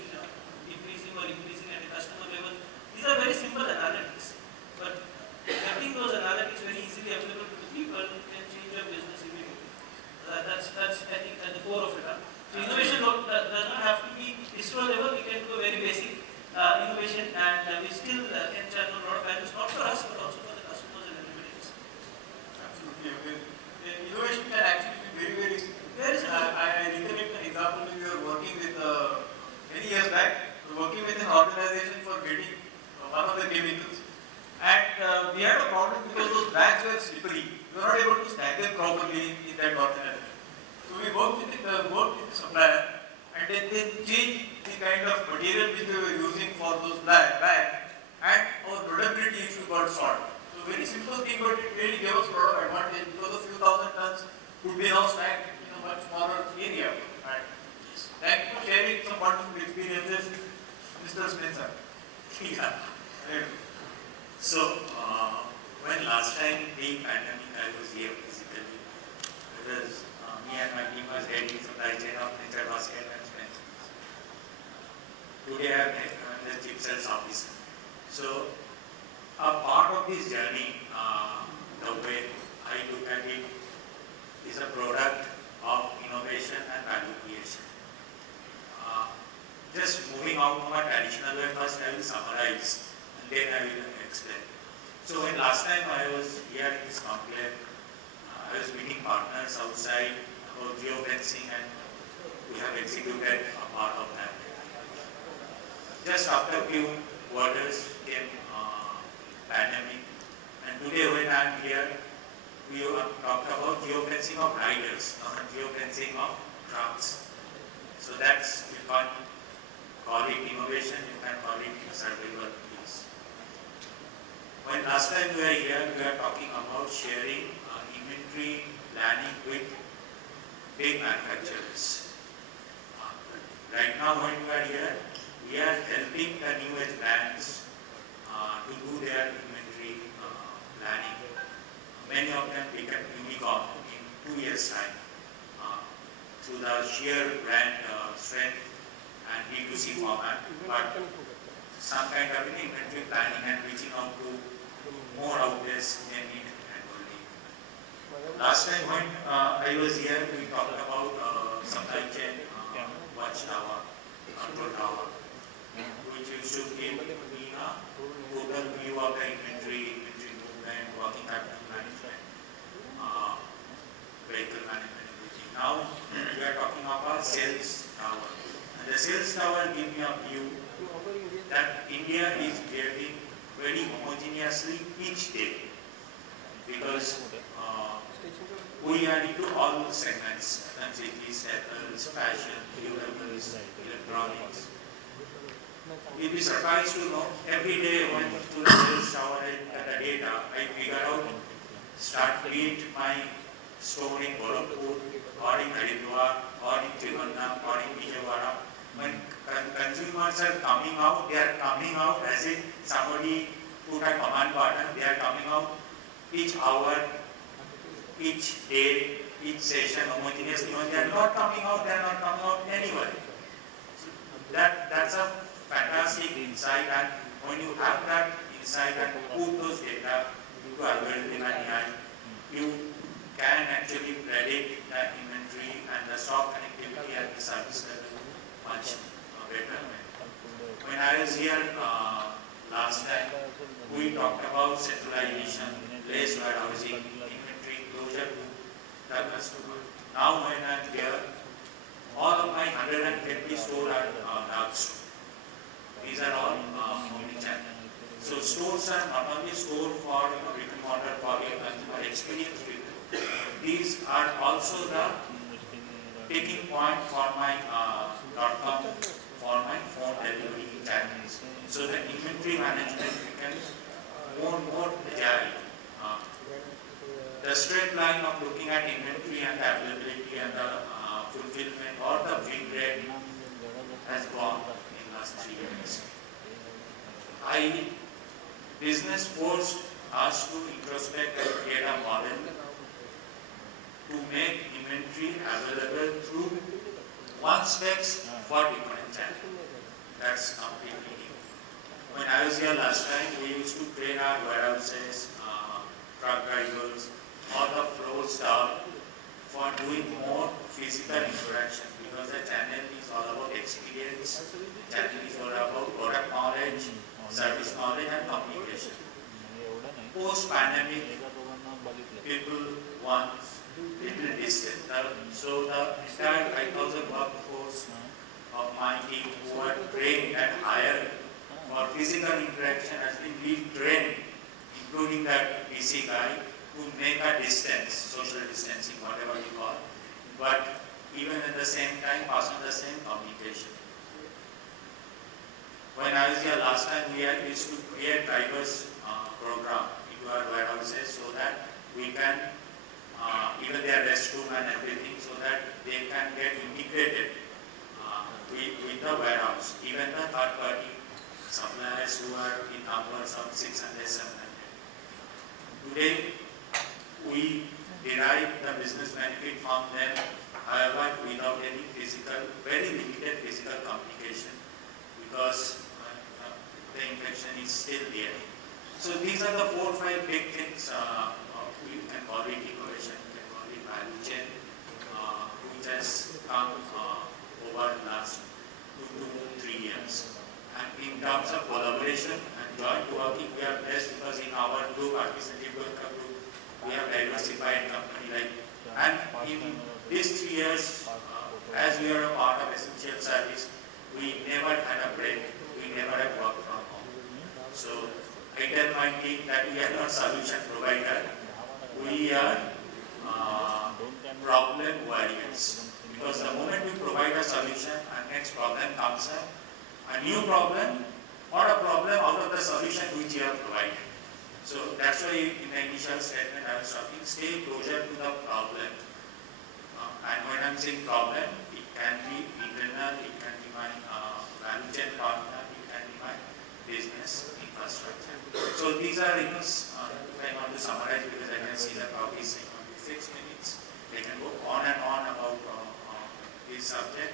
decreasing or increasing at a customer level. These are very simple analytics, but getting those analytics very easily available to the people can change your business immediately. That's I think at the core of it. So innovation does not have to be ISRO level. We can do a very basic innovation, and we still can channel a lot of values, not for us but also for the customers and everybody else. Absolutely. Okay. The innovation can actually be very I recollect an example when we were working with many years back. We were working with an organization for getting one of the chemicals, and we had a problem because those bags were slippery. We were not able to stack them properly in that organization. So we worked with the supplier, and then they changed the kind of material which we were using for those bags, and our productivity issue got solved. So very simple thing, but it really gave us a lot of advantage because a few thousand tons could be now stacked in a much smaller area. Right? Thank you for sharing some wonderful experiences, Mr. Spencer. Yeah. So, when last time being pandemic, I was here physically, because me and my team was heading supply chain of Nature Basket and Spencer. Today I am the chip sales officer. So, A part of this journey, the way I look at it, is a product of innovation and value creation. Just moving out from a traditional way, first I will summarize and then I will explain. So when last time I was here in this conclave, I was meeting partners outside about geofencing and we have executed a part of that. Just after a few quarters came pandemic, and today when I am here, we have talked about geofencing of riders, not geofencing of trucks. So that's, you can call it innovation, you can call it survival piece. When last time we were here, we were talking about sharing inventory planning with big manufacturers. Right now when we are here, we are helping the new age brands to do their inventory planning. Many of them become unicorn in 2 years' time through the sheer brand strength and B2C format, but some kind of inventory planning and reaching out to more outlets than it and only. Last time when I was here, we talked about supply chain watchtower, control tower, which used to give me a total view of the inventory movement, working capital management, vehicle management, everything. Now we are talking about sales tower. And the sales tower gives me a view that India is behaving very homogeneously each day because we are into all segments, FMCG, staples, fashion, durables, electronics. You'll be surprised to know every day when to the sales tower and the data, I figure out, start be it my store in Gorakhpur or in Haridwar or in Sivanand or in Vijayawada. When consumers are coming out, they are coming out as if somebody put a command button, they are coming out each hour, each day, each session homogeneously. When they are not coming out, they are not coming out anywhere. So that's a fantastic insight, and when you have that insight and put those data to algorithm and AI, you can actually predict the inventory and the stock connectivity at the service level much better. When I was here last time, we talked about centralization, place warehousing, inventory closure to the customer. Now when I am here, all of my 150 stores are dark stores. These are all omnichannel. So stores are not only store for brick and mortar for your consumer experience people. These are also the taking point for my .com, for my phone delivery channels. So the inventory management becomes more and more agile. The straight line of looking at inventory and the availability and the fulfillment or the fill rate has gone in the last 3 years. Business forced us to introspect and create a model to make inventory available through one specs for different channels. That's completely new. When I was here last time, we used to train our warehouses, truck drivers, all the floors down for doing more physical interaction because the channel is all about experience, channel is all about product knowledge, service knowledge and communication. Post-pandemic, people want little distance. So the entire 5,000 workforce of my team who are trained and hired for physical interaction has been retrained, including that PC guy, to make a distance, social distancing, whatever you call, but even at the same time pass on the same communication. When I was here last time, we used to create drivers program into our warehouses so that we can, even their restroom and everything, so that they can get integrated with the warehouse, even the third party suppliers who are in numbers of 600, 700. Today, we derive the business benefit from them, however, without any physical, very limited physical communication because the infection is still there. So these are the 4 or 5 big things we can call it innovation, we can call it value chain, which has come over the last 2 to 3 years. And in terms of collaboration and joint working, we are blessed because in our group, Sanjay group, we have diversified company like, and in these 3 years, as we are a part of essential service, we never had a break, we never had work from home. So I tell my team that we are not solution provider, we are problem warriors. Because the moment we provide a solution, and next problem comes up, a new problem or a problem out of the solution which you have provided. So that's why in the initial statement I was talking, stay closer to the problem. And when I'm saying problem, it can be internal, it can be my value chain partner, it can be my business infrastructure. So these are, if I want to summarize, because I can see the crowd is saying only 6 minutes, they can go on and on about this subject.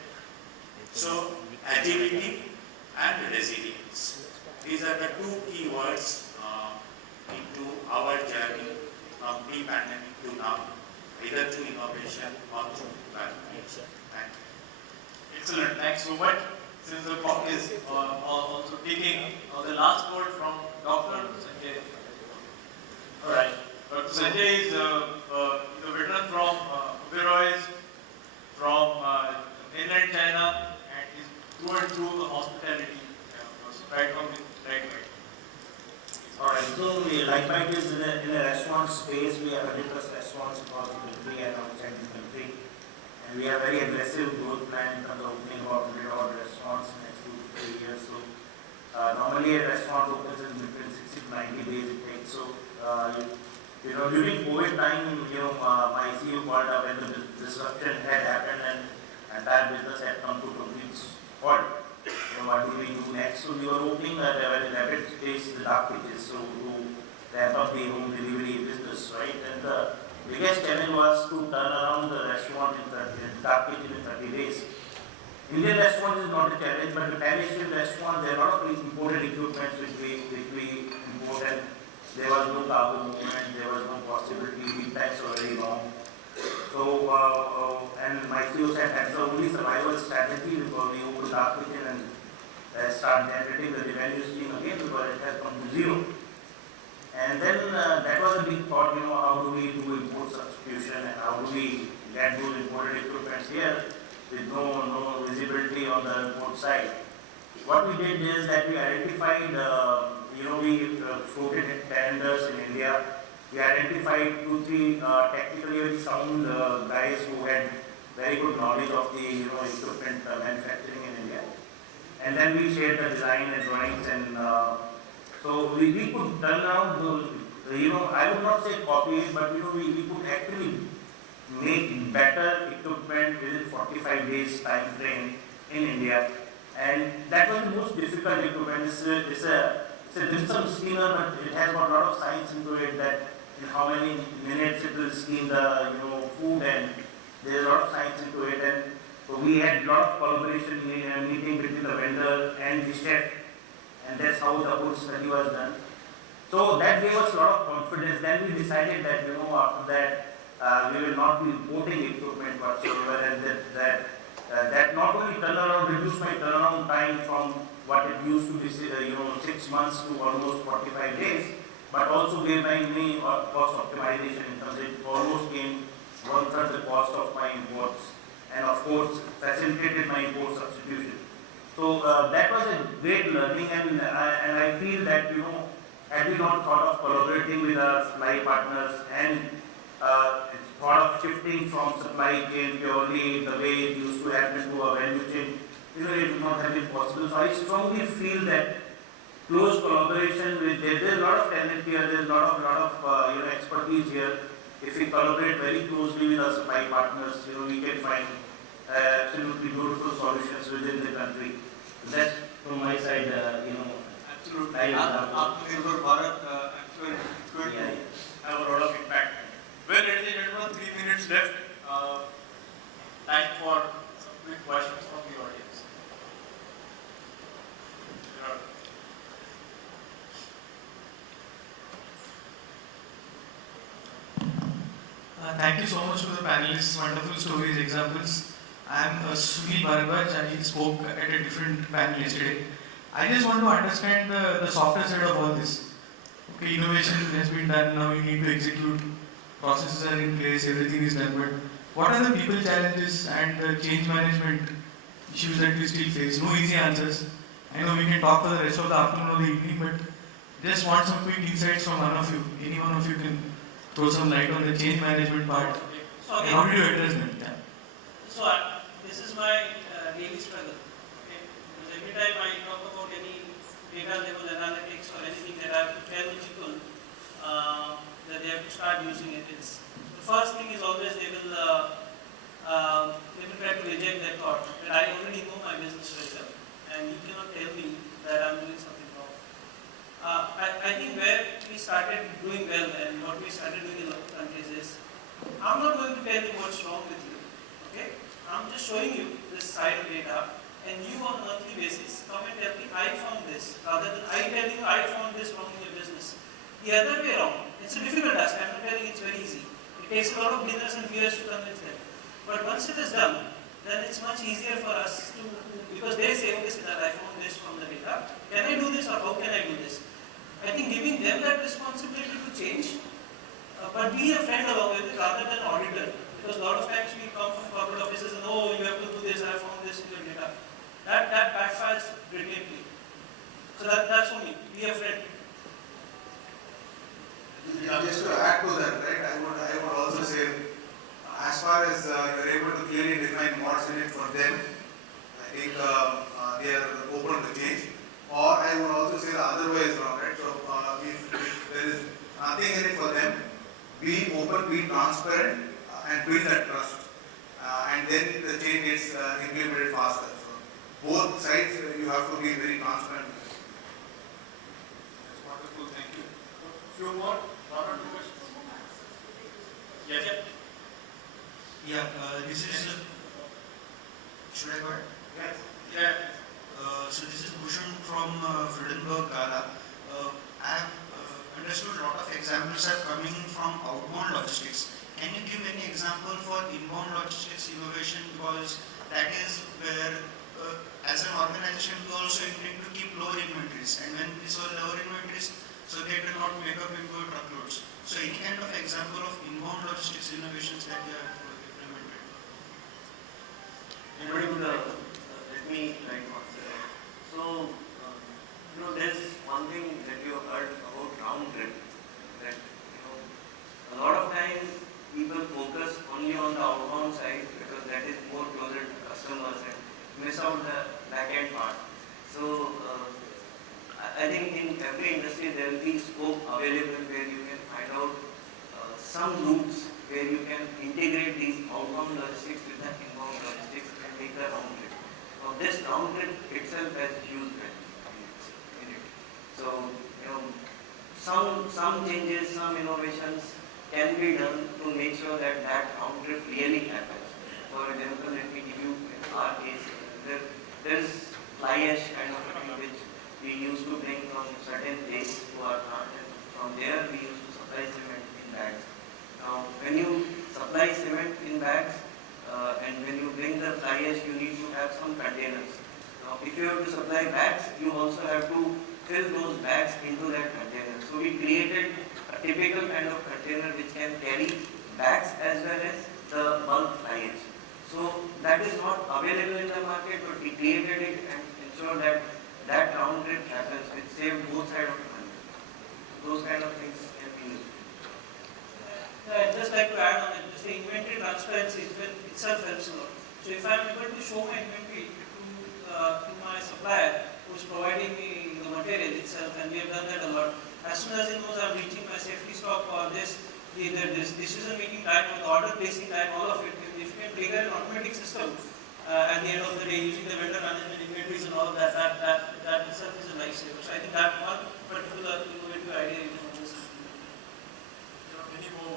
So agility and resilience. These are the 2 key words into our journey from pre-pandemic to now, either through innovation or through value creation. Thank you. Excellent, thanks so much. Since the clock is also ticking, the last word from Dr. Sanjay. Alright, Dr. Sanjay is a veteran from Oberoi's, from mainland China, and is through and through a hospitality background with Lite. Alright, so Lite is in a restaurant space. We have 100+ restaurants across the country and outside the country. And we have very aggressive growth plan in terms of opening about 100 restaurants in the next 2 to 3 years. So normally a restaurant opens in between 60 to 90 days it takes. So during COVID time, my CEO called up when the disruption had happened and entire business had come to complete halt. What do we do next? So we were opening at a very rapid pace the dark kitchens, so to ramp up the home delivery business, right? And the biggest challenge was to turn around the restaurant in dark kitchen in 30 days. Indian restaurant is not a challenge, but the Pan-Asian restaurant, there are a lot of imported equipment which we import, and there was no cargo movement, there was no possibility, lead times were very long. So, and my CEO said that's the only survival strategy because we open dark kitchen and start generating the revenue stream again because it has come to zero. And then that was a big thought, how do we do import substitution and how do we get those imported equipment here with no visibility on the import side. What we did is that we identified, we floated tenders in India. We identified 2, 3 technically very sound guys who had very good knowledge of the equipment manufacturing in India. And then we shared the design and drawings, and so we could turn around, I would not say copy it, but we could actually make better equipment within 45 days time frame in India. And that was the most difficult equipment. It's a dim sum steamer, but it has got a lot of science into it, that in how many minutes it will steam the food, and there's a lot of science into it. And so we had a lot of collaboration meeting between the vendor and the chef, and that's how the whole study was done. So that gave us a lot of confidence. Then we decided that after that we will not be importing equipment whatsoever, and that not only reduced my turnaround time from what it used to be 6 months to almost 45 days, but also gave me cost optimization in terms of it almost came 1/3 the cost of my imports, and of course facilitated my import substitution. So that was a great learning, and I feel that had we not thought of collaborating with our supply partners and thought of shifting from supply chain purely the way it used to happen to a value chain, it would not have been possible. So I strongly feel that close collaboration with there's a lot of talent here, there's a lot of expertise here. If we collaborate very closely with our supply partners, we can find absolutely beautiful solutions within the country. That's from my side, Absolutely. Atmanirbhar Bharat, I'm sure it's going to have a lot of impact. Well, ladies and gentlemen, 3 minutes left. Time for some quick questions from the audience. Thank you so much to the panelists, wonderful stories, examples. I am Sunil Bharadwaj. I spoke at a different panel yesterday. I just want to understand the softer side of all this. Okay, innovation has been done, now you need to execute, processes are in place, everything is done, but what are the people challenges and the change management issues that we still face? No easy answers. I know we can talk for the rest of the afternoon or the evening, but just want some quick insights from one of you. Any one of you can throw some light on the change management part. So again, How do you address that? Yeah. So this is my daily struggle. Okay? Because every time I talk about any data level analytics or anything that I have to tell the people that they have to start using it, it's the first thing is always they will try to reject that thought that I already know my business very well and you cannot tell me that I'm doing something wrong. I think where we started doing well and what we started doing in other countries is, I'm not going to tell you what's wrong with you. Okay? I'm just showing you this side of data and you on a monthly basis come and tell me I found this rather than I tell you I found this wrong in your business. The other way around, it's a difficult task. I'm not telling you it's very easy. It takes a lot of dinners and beers to convince them. But once it is done, then it's much easier for us to, because they say, okay, Siddharth, I found this from the data. Can I do this or how can I do this? I think giving them that responsibility to change, but be a friend along with it rather than auditor. Because a lot of times we come from corporate offices and, oh, you have to do this, I found this in your data. That backfires brilliantly. So that's for me. Be a friend. Just to add to that, right, I would also say, as far as you are able to clearly define what's in it for them, I think they are open to change. Or I would also say the other way is wrong, right? So if there is nothing in it for them, be open, be transparent, and build that trust. And then the change gets implemented faster. So both sides you have to be very transparent. That's wonderful, thank you. A few more, one or two questions? Yes. Yeah, this is. Should I go ahead? Yes. Yeah. So this is Bhushan from Friedenberg Gala. I have understood a lot of examples are coming from outbound logistics. Can you give any example for inbound logistics innovation, because that is where as an organization we also intend to keep lower inventories, and when we saw lower inventories, so they do not make up into truckloads. So any kind of example of inbound logistics innovations that you have implemented? Let me try to answer that. So, there's one thing that you have heard about round trip, that, a lot of times people focus only on the outbound side because that is more closer to customers and miss out the back end part. So, I think in every industry there will be scope available where you can find out some routes where you can integrate these outbound logistics with the inbound logistics and make the round trip. Now this round trip itself has huge value in it. So, some changes, some innovations can be done to make sure that that round trip really happens. For example, let me give you in our case, there is fly ash kind of a thing which we used to bring from certain place to our plant, and from there we used to supply cement in bags. Now, when you supply cement in bags and when you bring the fly ash, you need to have some containers. Now, if you have to supply bags, you also have to fill those bags into that container. So we created a typical kind of container which can carry bags as well as the bulk fly ash. So that is not available in the market, but we created it and ensured that that round trip happens, which saved both sides of the money. Those kind of things can be used. I'd just like to add on it, just the inventory transparency itself helps a lot. So if I'm able to show my inventory to my supplier who's providing me the material itself, and we have done that a lot, as soon as he knows I'm reaching my safety stock or this decision making time or the order placing time, all of it, if you can trigger an automatic system at the end of the day using the vendor management inventories and all of that, that itself is a lifesaver. So I think that one particular innovative idea you can always implement.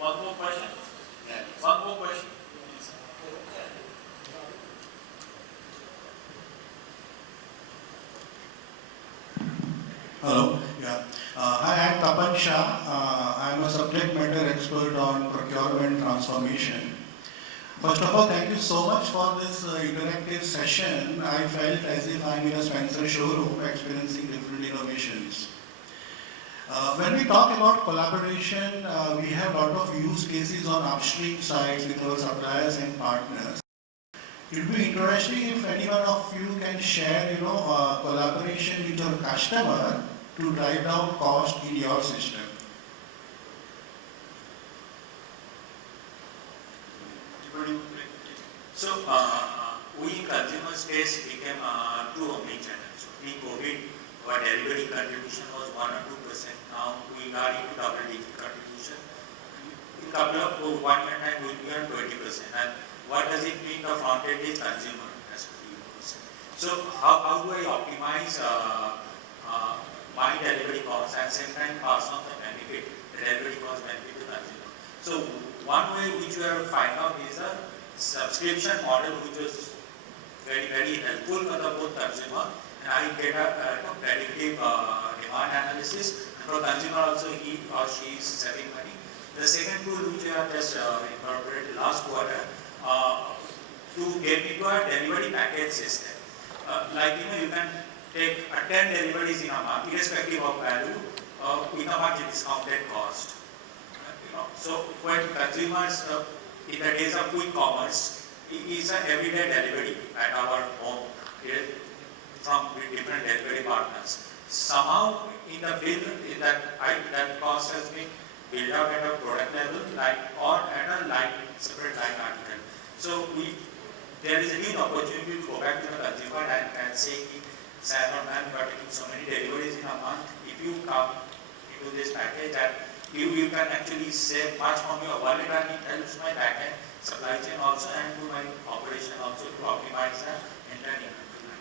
One more question? Yeah. One more question, please. Hello. Yeah. Hi, I'm Tapan Shah. I'm a subject matter expert on procurement transformation. First of all, thank you so much for this interactive session. I felt as if I'm in a Spencer showroom experiencing different innovations. When we talk about collaboration, we have a lot of use cases on upstream sides with our suppliers and partners. It would be interesting if any one of you can share, collaboration with your customer to drive down cost in your system. So, we in consumer space became too omnichannel. So, pre-COVID, our delivery contribution was 1 or 2%. Now we are into double-digit contribution. In a couple of 1 year time, we will be on 20%. And what does it mean? The front end is consumer, that's 50%. So, how do I optimize my delivery cost and same time pass on the benefit, the delivery cost benefit to consumer? So, one way which we have to find out is a subscription model which was very, very helpful for the both consumer and I get a predictive demand analysis and for consumer also he or she is saving money. The second tool which we have just incorporated last quarter to get into a delivery package system. You can take 10 deliveries in a month irrespective of value in a much discounted cost. So when consumers in the days of quick commerce, it is an everyday delivery at our home from different delivery partners. Somehow in the bill that cost has been built up at a product level or at a separate line article. So there is a huge opportunity to go back to the consumer and say, Simon, man, you are taking so many deliveries in a month. If you come into this package and you can actually save much from your wallet and it helps my backend supply chain also and to my operation also to optimize the entire inventory.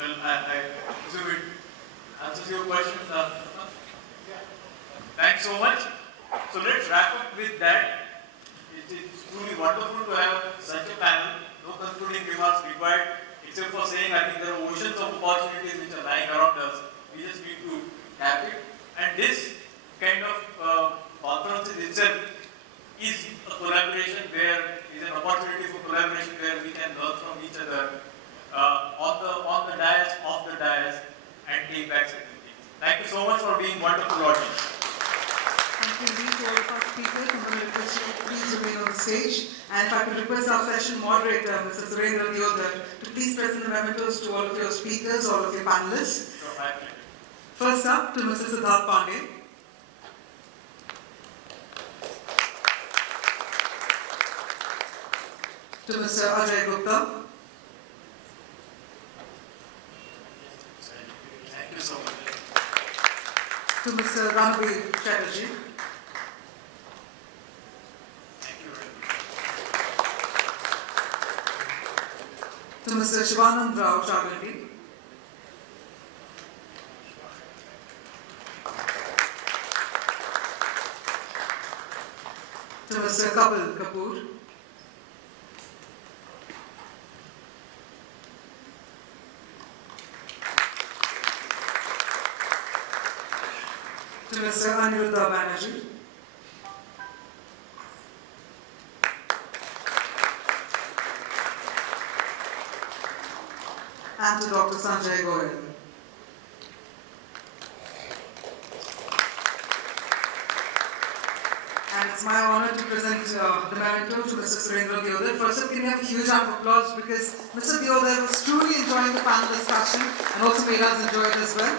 Well, I presume it answers your question. Thanks so much. So let's wrap up with that. It is truly wonderful to have such a panel. No concluding remarks required, except for saying I think there are oceans of opportunities which are lying around us. We just need to tap it. And this kind of conference itself is a collaboration is an opportunity for collaboration where we can learn from each other on the dais, off the dais, and take back certain things. Thank you so much for being wonderful audience. Thank you indeed to all of our speakers. I'm going to request you to please remain on the stage. And if I could request our session moderator, Mr. Surendra, Deodhar, to please present the mementos to all of your speakers, all of your panelists. First up, to Mr. Siddharth Pandey. To Mr. Ajay Gupta. Thank you so much. To Mr. Ranabir Chatterjee. Thank you very much. To Mr. Sivanand Chaganti. To Mr. Kapoor. To Mr. Aniruddha Banerjee. And to Dr. Sanjay Goyal. And it's my honor to present the memento to Mr. Surendra Deodhar. First up, can we have a huge round of applause because Mr. Deodhar was truly enjoying the panel discussion and also made us enjoy it as well.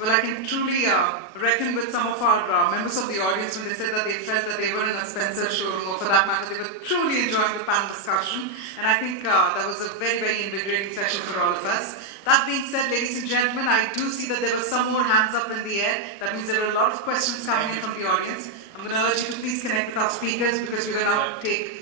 Well, I can truly reckon with some of our members of the audience when they said that they felt that they were in a Spencer showroom, or for that matter, they were truly enjoying the panel discussion. And I think that was a very, very invigorating session for all of us. That being said, ladies and gentlemen, I do see that there were some more hands up in the air. That means there were a lot of questions coming in from the audience. I'm going to urge you to please connect with our speakers because we're going to now take